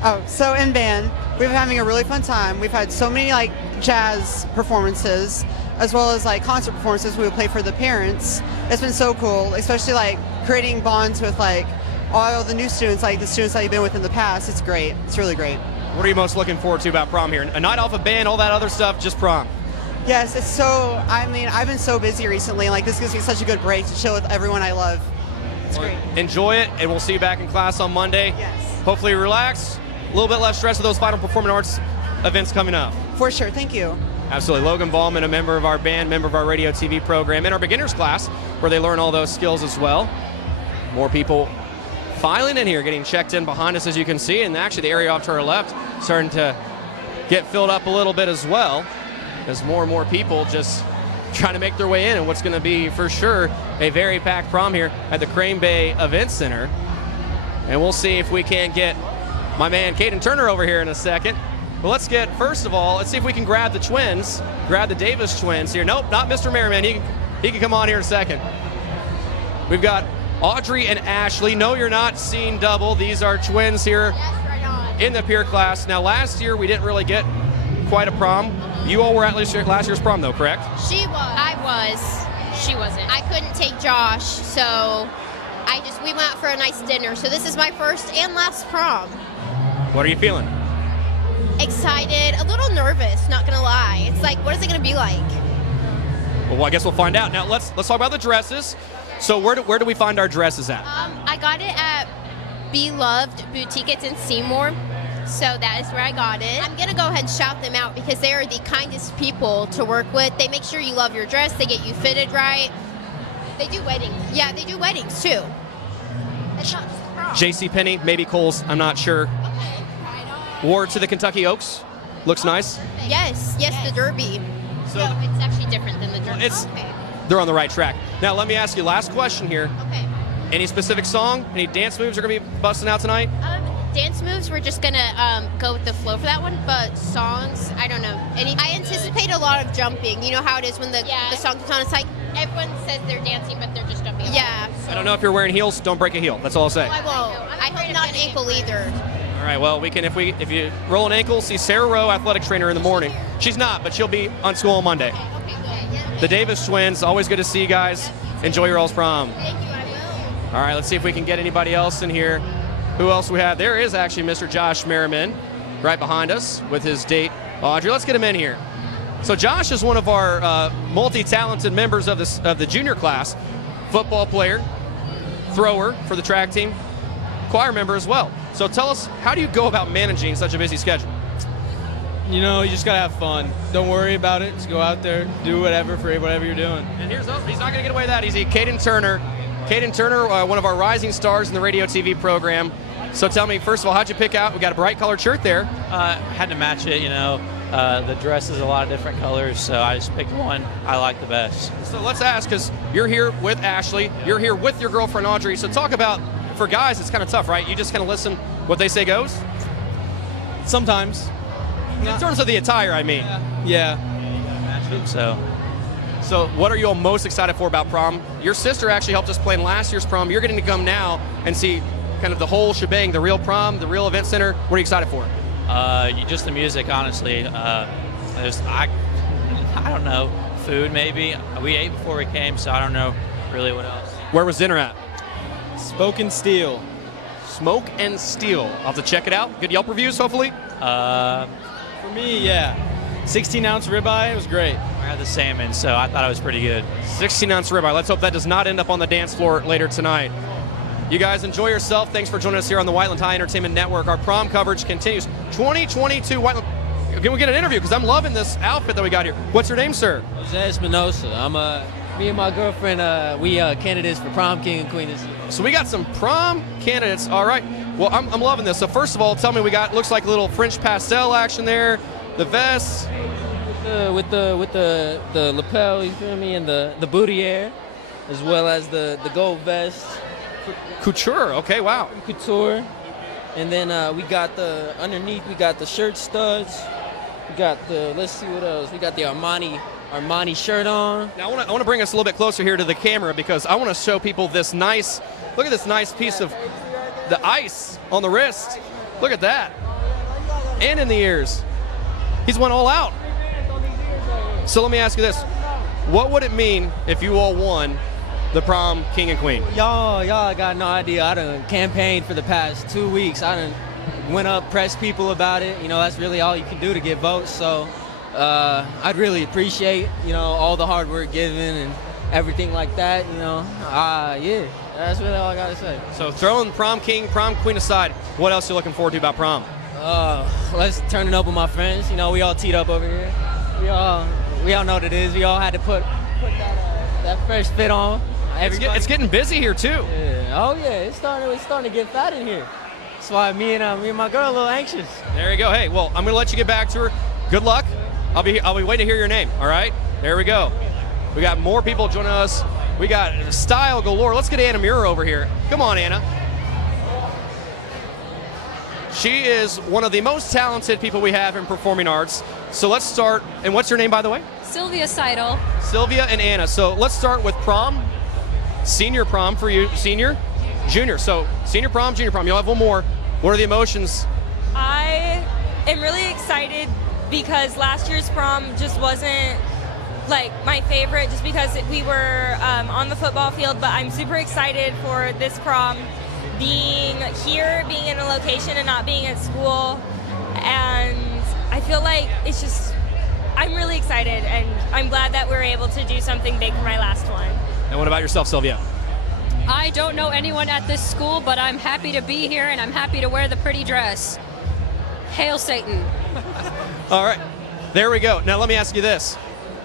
Oh, so in band, we've been having a really fun time. We've had so many jazz performances, as well as concert performances we would play for the parents. It's been so cool, especially creating bonds with all the new students, the students that you've been with in the past. It's great. It's really great. What are you most looking forward to about prom here? A night off of band, all that other stuff, just prom. Yes, it's so, I've been so busy recently. This gives me such a good break to chill with everyone I love. It's great. Enjoy it, and we'll see you back in class on Monday. Yes. Hopefully relax, a little bit less stress with those final Performing Arts events coming up. For sure, thank you. Absolutely. Logan Ballman, a member of our band, member of our radio TV program, in our beginners class, where they learn all those skills as well. More people filing in here, getting checked in behind us, as you can see, and actually the area off to our left starting to get filled up a little bit as well, as more and more people just trying to make their way in, and what's going to be for sure a very packed prom here at the Crane Bay Event Center. And we'll see if we can't get my man Caden Turner over here in a second. But let's get, first of all, let's see if we can grab the twins, grab the Davis twins here. Nope, not Mr. Merriman. He can come on here in a second. We've got Audrey and Ashley. No, you're not seeing double. These are twins here in the peer class. Now, last year we didn't really get quite a prom. You all were at last year's prom, though, correct? She was. I was. She wasn't. I couldn't take Josh, so we went out for a nice dinner. So this is my first and last prom. What are you feeling? Excited, a little nervous, not gonna lie. It's like, what is it gonna be like? Well, I guess we'll find out. Now, let's talk about the dresses. So where do we find our dresses at? I got it at Beloved Boutique. It's in Seymour. So that is where I got it. I'm going to go ahead and shout them out because they are the kindest people to work with. They make sure you love your dress. They get you fitted right. They do weddings. Yeah, they do weddings too. It's not just prom. JCPenney, maybe Kohl's, I'm not sure. Okay. Wore to the Kentucky Oaks. Looks nice. Yes, the Derby. So no, it's actually different than the Derby. They're on the right track. Now, let me ask you, last question here. Okay. Any specific song? Any dance moves are going to be busting out tonight? Dance moves, we're just gonna go with the flow for that one, but songs, I don't know. I anticipate a lot of jumping. You know how it is when the song comes on, it's like everyone says they're dancing, but they're just jumping. Yeah. I don't know if you're wearing heels. Don't break a heel. That's all I'll say. I won't. I hope not an ankle either. All right. Well, we can if you roll an ankle, see Sarah Rowe, athletic trainer in the morning. She's not, but she'll be on school on Monday. Okay, good. The Davis twins. Always good to see you guys. Enjoy your all's prom. Thank you. I will. All right. Let's see if we can get anybody else in here. Who else we have? There is actually Mr. Josh Merriman right behind us with his date, Audrey. Let's get him in here. So Josh is one of our multi-talented members of the junior class, football player, thrower for the track team, choir member as well. So tell us, how do you go about managing such a busy schedule? You know, you just got to have fun. Don't worry about it. Just go out there, do whatever you're doing. And he's not going to get away that easy. Caden Turner. Caden Turner, one of our rising stars in the radio TV program. So tell me, first of all, how'd you pick out? We got a bright colored shirt there. Had to match it, you know. The dress is a lot of different colors, so I just picked one I like the best. So let's ask, because you're here with Ashley, you're here with your girlfriend Audrey. So talk about, for guys, it's kind of tough, right? You just kind of listen what they say goes? Sometimes. In terms of the attire, I mean. Yeah. So what are you all most excited for about prom? Your sister actually helped us plan last year's prom. You're getting to come now and see kind of the whole shebang, the real prom, the real event center. What are you excited for? Just the music, honestly. I don't know, food maybe. We ate before we came, so I don't know really what else. Where was dinner at? Smoke and Steel. Smoke and Steel. I'll have to check it out. Good Yelp reviews, hopefully? For me, yeah. 16-ounce ribeye, it was great. I had the salmon, so I thought it was pretty good. 16-ounce ribeye. Let's hope that does not end up on the dance floor later tonight. You guys enjoy yourself. Thanks for joining us here on the Whiteland High Entertainment Network. Our prom coverage continues. 2022 Whiteland. Can we get an interview? Because I'm loving this outfit that we got here. What's your name, sir? Jose Espinosa. Me and my girlfriend, we candidates for prom king and queen this year. So we got some prom candidates. All right. Well, I'm loving this. So first of all, tell me, we got, looks like a little French pastel action there. The vest. With the lapel, you feel me, and the boutonniere, as well as the gold vest. Couture. Okay. Wow. Couture. And then we got underneath, we got the shirt studs. We got let's see what else. We got the Armani shirt on. Now I want to bring us a little bit closer here to the camera because I want to show people this nice, look at this nice piece of the ice on the wrist. Look at that. And in the ears. He's went all out. So let me ask you this. What would it mean if you all won the prom king and queen? Y'all got no idea. I done campaigned for the past 2 weeks. I done went up, pressed people about it. You know, that's really all you can do to get votes. So I'd really appreciate, all the hard work given and everything like that, yeah, that's really all I got to say. So throwing prom king, prom queen aside, what else are you looking forward to about prom? Let's turn it up with my friends. We all teed up over here. We all know what it is. We all had to put that fresh fit on. It's getting busy here too. Yeah. Oh yeah, it's starting to get fat in here. That's why me and my girl are a little anxious. There you go. Hey, well, I'm gonna let you get back to her. Good luck. I'll be waiting to hear your name. All right. There we go. We got more people joining us. We got style galore. Let's get Anna Muir over here. Come on, Anna. She is one of the most talented people we have in performing arts. So let's start. And what's your name, by the way? Sylvia Seidel. Sylvia and Anna. So let's start with prom. Senior prom for you. Senior? Junior. So senior prom, junior prom. You'll have one more. What are the emotions? I am really excited because last year's prom just wasn't like my favorite just because we were on the football field, but I'm super excited for this prom. Being here, being in a location and not being at school, and I feel like it's just, I'm really excited and I'm glad that we were able to do something big for my last one. And what about yourself, Sylvia? I don't know anyone at this school, but I'm happy to be here and I'm happy to wear the pretty dress. Hail Satan. All right, there we go. Now let me ask you this.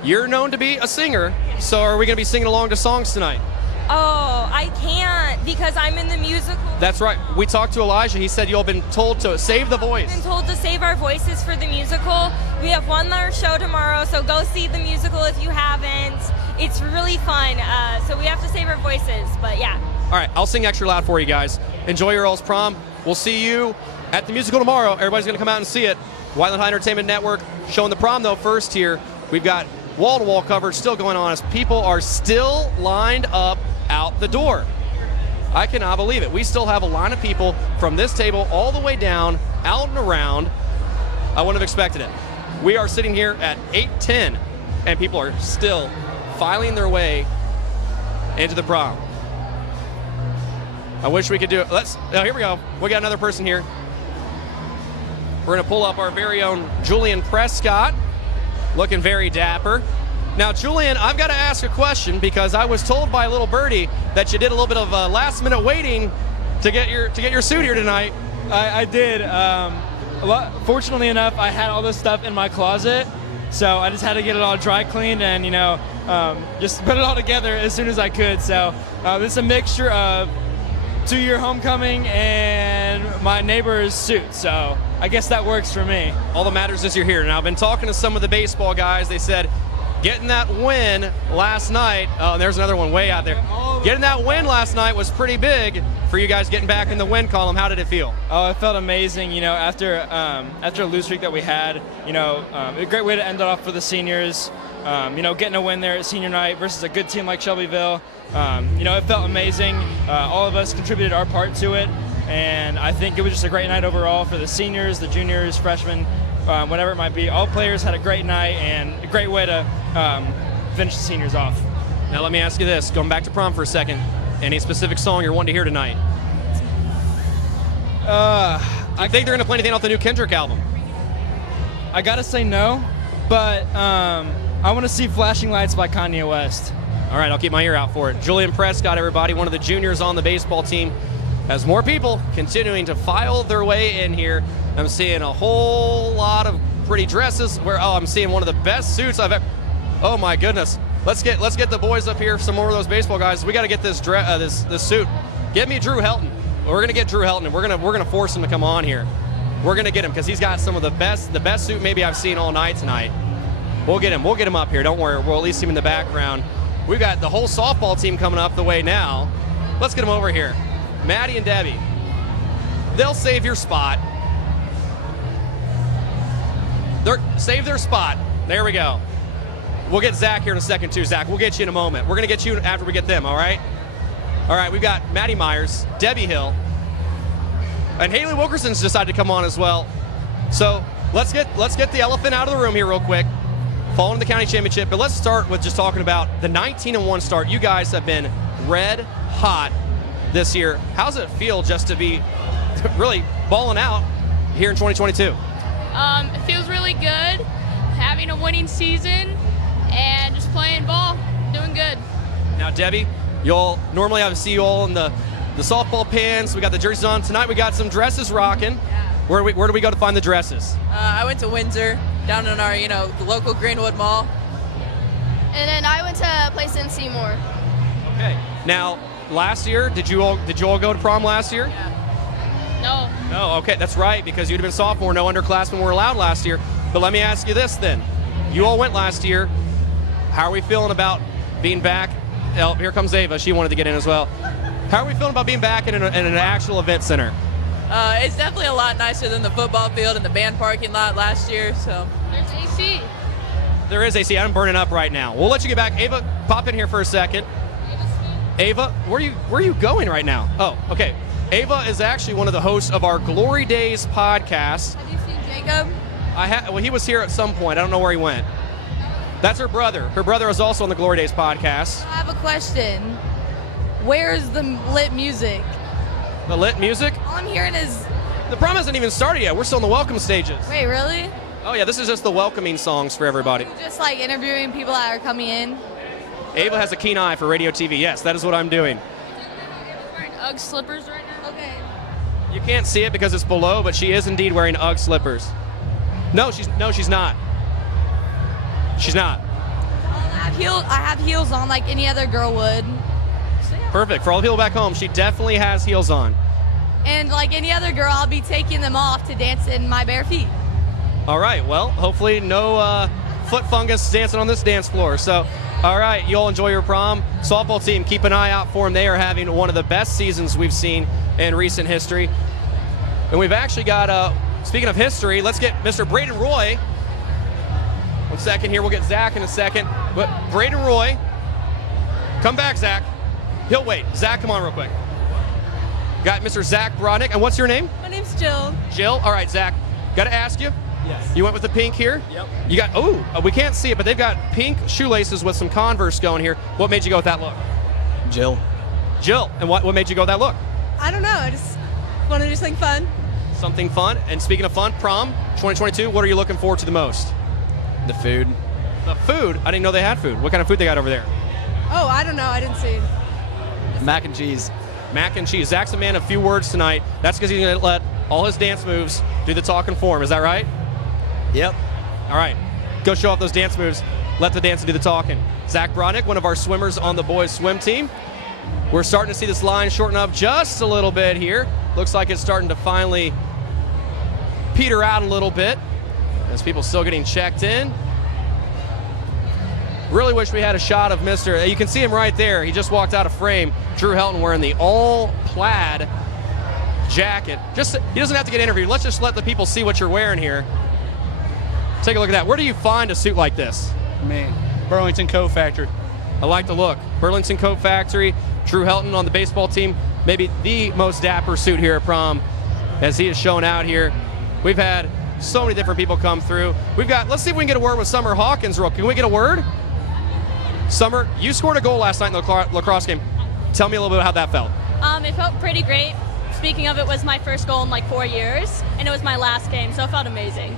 You're known to be a singer, so are we going to be singing along to songs tonight? Oh, I can't because I'm in the musical. That's right. We talked to Elijah. He said you've been told to save the voice. We've been told to save our voices for the musical. We have one more show tomorrow, so go see the musical if you haven't. It's really fun, so we have to save our voices, but yeah. All right, I'll sing extra loud for you guys. Enjoy your all's prom. We'll see you at the musical tomorrow. Everybody's going to come out and see it. Whiteland High Entertainment Network showing the prom, though, first here. We've got wall-to-wall coverage still going on as people are still lined up out the door. I cannot believe it. We still have a line of people from this table all the way down, out and around. I wouldn't have expected it. We are sitting here at 8:10, and people are still filing their way into the prom. I wish we could do it. Here we go. We got another person here. We're going to pull up our very own Julian Prescott, looking very dapper. Now, Julian, I've got to ask a question because I was told by little birdie that you did a little bit of last-minute waiting to get your suit here tonight. I did. Fortunately enough, I had all this stuff in my closet, so I just had to get it all dry cleaned and just put it all together as soon as I could. So this is a mixture of 2-year homecoming and my neighbor's suit. So I guess that works for me. All that matters is you're here. Now, I've been talking to some of the baseball guys. They said getting that win last night, oh, and there's another one way out there. Getting that win last night was pretty big for you guys getting back in the win column. How did it feel? Oh, it felt amazing. After a lose streak that we had, a great way to end it off for the seniors. Getting a win there at senior night versus a good team like Shelbyville. It felt amazing. All of us contributed our part to it, and I think it was just a great night overall for the seniors, the juniors, freshmen, whatever it might be. All players had a great night and a great way to finish the seniors off. Now let me ask you this, going back to prom for a second, any specific song you're wanting to hear tonight? I think they're going to play anything off the new Kendrick album. I gotta say no, but I want to see Flashing Lights by Kanye West. All right, I'll keep my ear out for it. Julian Prescott, everybody, one of the juniors on the baseball team. As more people continuing to file their way in here, I'm seeing a whole lot of pretty dresses. I'm seeing one of the best suits I've ever. Oh my goodness! Let's get the boys up here. Some more of those baseball guys. We got to get this this suit. Get me Drew Helton. We're gonna get Drew Helton, and we're gonna force him to come on here. We're gonna get him because he's got some of the best suit maybe I've seen all night tonight. We'll get him. We'll get him up here. Don't worry. We'll at least see him in the background. We've got the whole softball team coming up the way now. Let's get them over here. Maddie and Debbie. They'll save your spot. Save their spot. There we go. We'll get Zach here in a second too. Zach, we'll get you in a moment. We're gonna get you after we get them. All right. All right. We've got Maddie Myers, Debbie Hill, and Haley Wilkerson's decided to come on as well. So let's get the elephant out of the room here real quick. Following the county championship, but let's start with just talking about the 19-1 start. You guys have been red hot this year. How's it feel just to be really balling out here in 2022? It feels really good, having a winning season and just playing ball, doing good. Now, Debbie, you'll normally I see you all in the softball pants. We got the jerseys on. Tonight we got some dresses rocking. Yeah. Where do we go to find the dresses? I went to Windsor, down in our, the local Greenwood Mall. And then I went to a place in Seymour. Okay. Now, last year, did you all go to prom last year? No. No. Okay, that's right, because you'd have been sophomore. No underclassmen were allowed last year. But let me ask you this then: you all went last year. How are we feeling about being back? Oh, here comes Ava. She wanted to get in as well. How are we feeling about being back in an actual event center? It's definitely a lot nicer than the football field and the band parking lot last year. So There's AC. There is AC. I'm burning up right now. We'll let you get back. Ava, pop in here for a second. Ava, where are you going right now? Oh, okay. Ava is actually one of the hosts of our Glory Days podcast. Have you seen Jacob? Well, he was here at some point. I don't know where he went. That's her brother. Her brother is also on the Glory Days podcast. I have a question. Where's the lit music? The lit music? All I'm hearing is... The prom hasn't even started yet. We're still in the welcome stages. Wait, really? Oh, yeah, this is just the welcoming songs for everybody. Just like interviewing people that are coming in? Ava has a keen eye for radio TV. Yes, that is what I'm doing. Wearing UGG slippers right now. Okay. You can't see it because it's below, but she is indeed wearing UGG slippers. No, she's not. She's not. I have heels on like any other girl would. Perfect. For all the people back home, she definitely has heels on. And like any other girl, I'll be taking them off to dance in my bare feet. All right. Well, hopefully no foot fungus dancing on this dance floor. So, all right, you all enjoy your prom. Softball team, keep an eye out for them. They are having one of the best seasons we've seen in recent history. And we've actually got, speaking of history, let's get Mr. Braden Roy. 1 second here. We'll get Zach in a second. But Braden Roy, come back, Zach. He'll wait. Zach, come on real quick. Got Mr. Zach Brodnick. And what's your name? My name's Jill. Jill. All right, Zach. Got to ask you. Yes. You went with the pink here? Yep. You got, we can't see it, but they've got pink shoelaces with some Converse going here. What made you go with that look? Jill. Jill. And what made you go with that look? I don't know. I just want to do something fun. Something fun. And speaking of fun, prom 2022, what are you looking forward to the most? The food. The food? I didn't know they had food. What kind of food they got over there? Oh, I don't know. I didn't see. Mac and cheese. Mac and cheese. Zach's a man of few words tonight. That's because he's going to let all his dance moves do the talking for him. Is that right? Yep. All right. Go show off those dance moves. Let the dance do the talking. Zach Brodnick, one of our swimmers on the boys' swim team. We're starting to see this line shorten up just a little bit here. Looks like it's starting to finally peter out a little bit as people still getting checked in. Really wish we had a shot of Mr. You can see him right there. He just walked out of frame. Drew Helton wearing the all plaid jacket. He doesn't have to get interviewed. Let's just let the people see what you're wearing here. Take a look at that. Where do you find a suit like this? Man, Burlington Coat Factory. I like the look. Burlington Coat Factory. Drew Helton on the baseball team. Maybe the most dapper suit here at prom as he is showing out here. We've had so many different people come through. Let's see if we can get a word with Summer Hawkins. Can we get a word? Summer, you scored a goal last night in the lacrosse game. Tell me a little bit how that felt. It felt pretty great. Speaking of, it was my first goal in like 4 years, and it was my last game, so it felt amazing.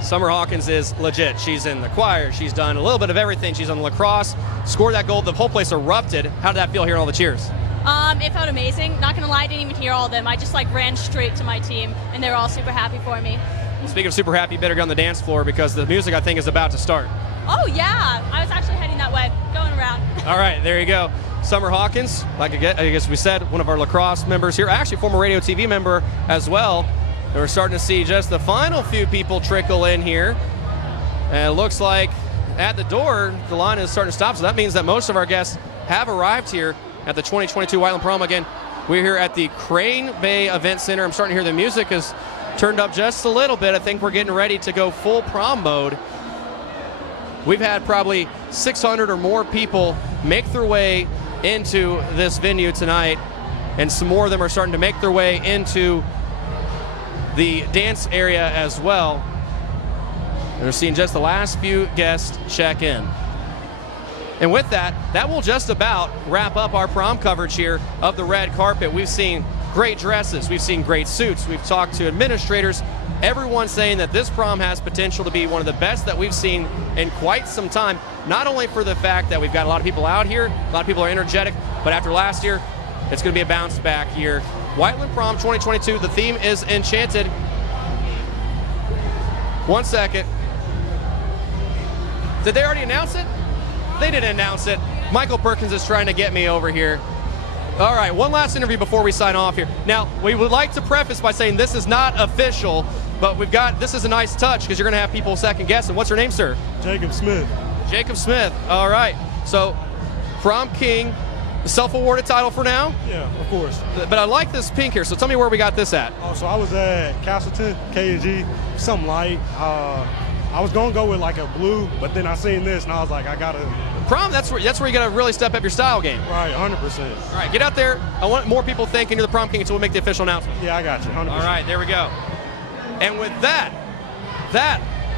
Summer Hawkins is legit. She's in the choir. She's done a little bit of everything. She's on lacrosse. Scored that goal. The whole place erupted. How did that feel hearing all the cheers? It felt amazing. Not gonna lie, I didn't even hear all of them. I just like ran straight to my team, and they were all super happy for me. Speaking of super happy, you better get on the dance floor because the music, I think, is about to start. Oh yeah, I was actually heading that way, going around. All right, there you go. Summer Hawkins, I guess we said, one of our lacrosse members here, actually former radio TV member as well. And we're starting to see just the final few people trickle in here. And it looks like at the door, the line is starting to stop. So that means that most of our guests have arrived here at the 2022 Whiteland Prom. Again, we're here at the Crane Bay Event Center. I'm starting to hear the music is turned up just a little bit. I think we're getting ready to go full prom mode. We've had probably 600 or more people make their way into this venue tonight, and some more of them are starting to make their way into the dance area as well. And we're seeing just the last few guests check in. And with that, that will just about wrap up our prom coverage here of the red carpet. We've seen great dresses, we've seen great suits, we've talked to administrators. Everyone's saying that this prom has potential to be one of the best that we've seen in quite some time, not only for the fact that we've got a lot of people out here, a lot of people are energetic, but after last year, it's going to be a bounce back year. Whiteland Prom 2022, the theme is Enchanted. 1 second. Did they already announce it? They didn't announce it. Michael Perkins is trying to get me over here. All right, one last interview before we sign off here. Now, we would like to preface by saying this is not official, but this is a nice touch because you're going to have people second guessing. What's your name, sir? Jacob Smith. Jacob Smith. All right. So, Prom King, self-awarded title for now? Yeah, of course. But I like this pink here, so tell me where we got this at. Oh, so I was at Castleton, K&G, something light. I was going to go with like a blue, but then I seen this and I was like, I got to. Prom, that's where you got to really step up your style game. Right, 100%. All right, get out there. I want more people thinking you're the Prom King until we make the official announcement. Yeah, I got you, 100%. All right, there we go. And with that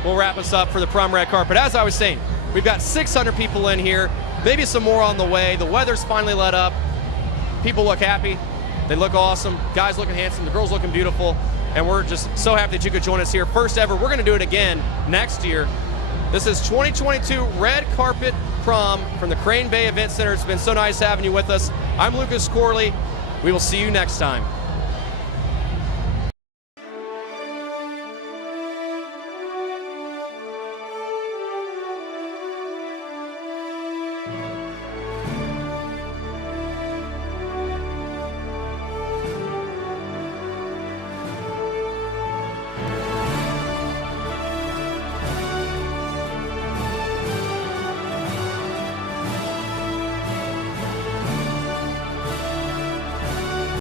will wrap us up for the prom red carpet. As I was saying, we've got 600 people in here, maybe some more on the way. The weather's finally let up. People look happy. They look awesome. Guys looking handsome. The girls looking beautiful. And we're just so happy that you could join us here. First ever. We're going to do it again next year. This is 2022 Red Carpet Prom from the Crane Bay Event Center. It's been so nice having you with us. I'm Lucas Corley. We will see you next time.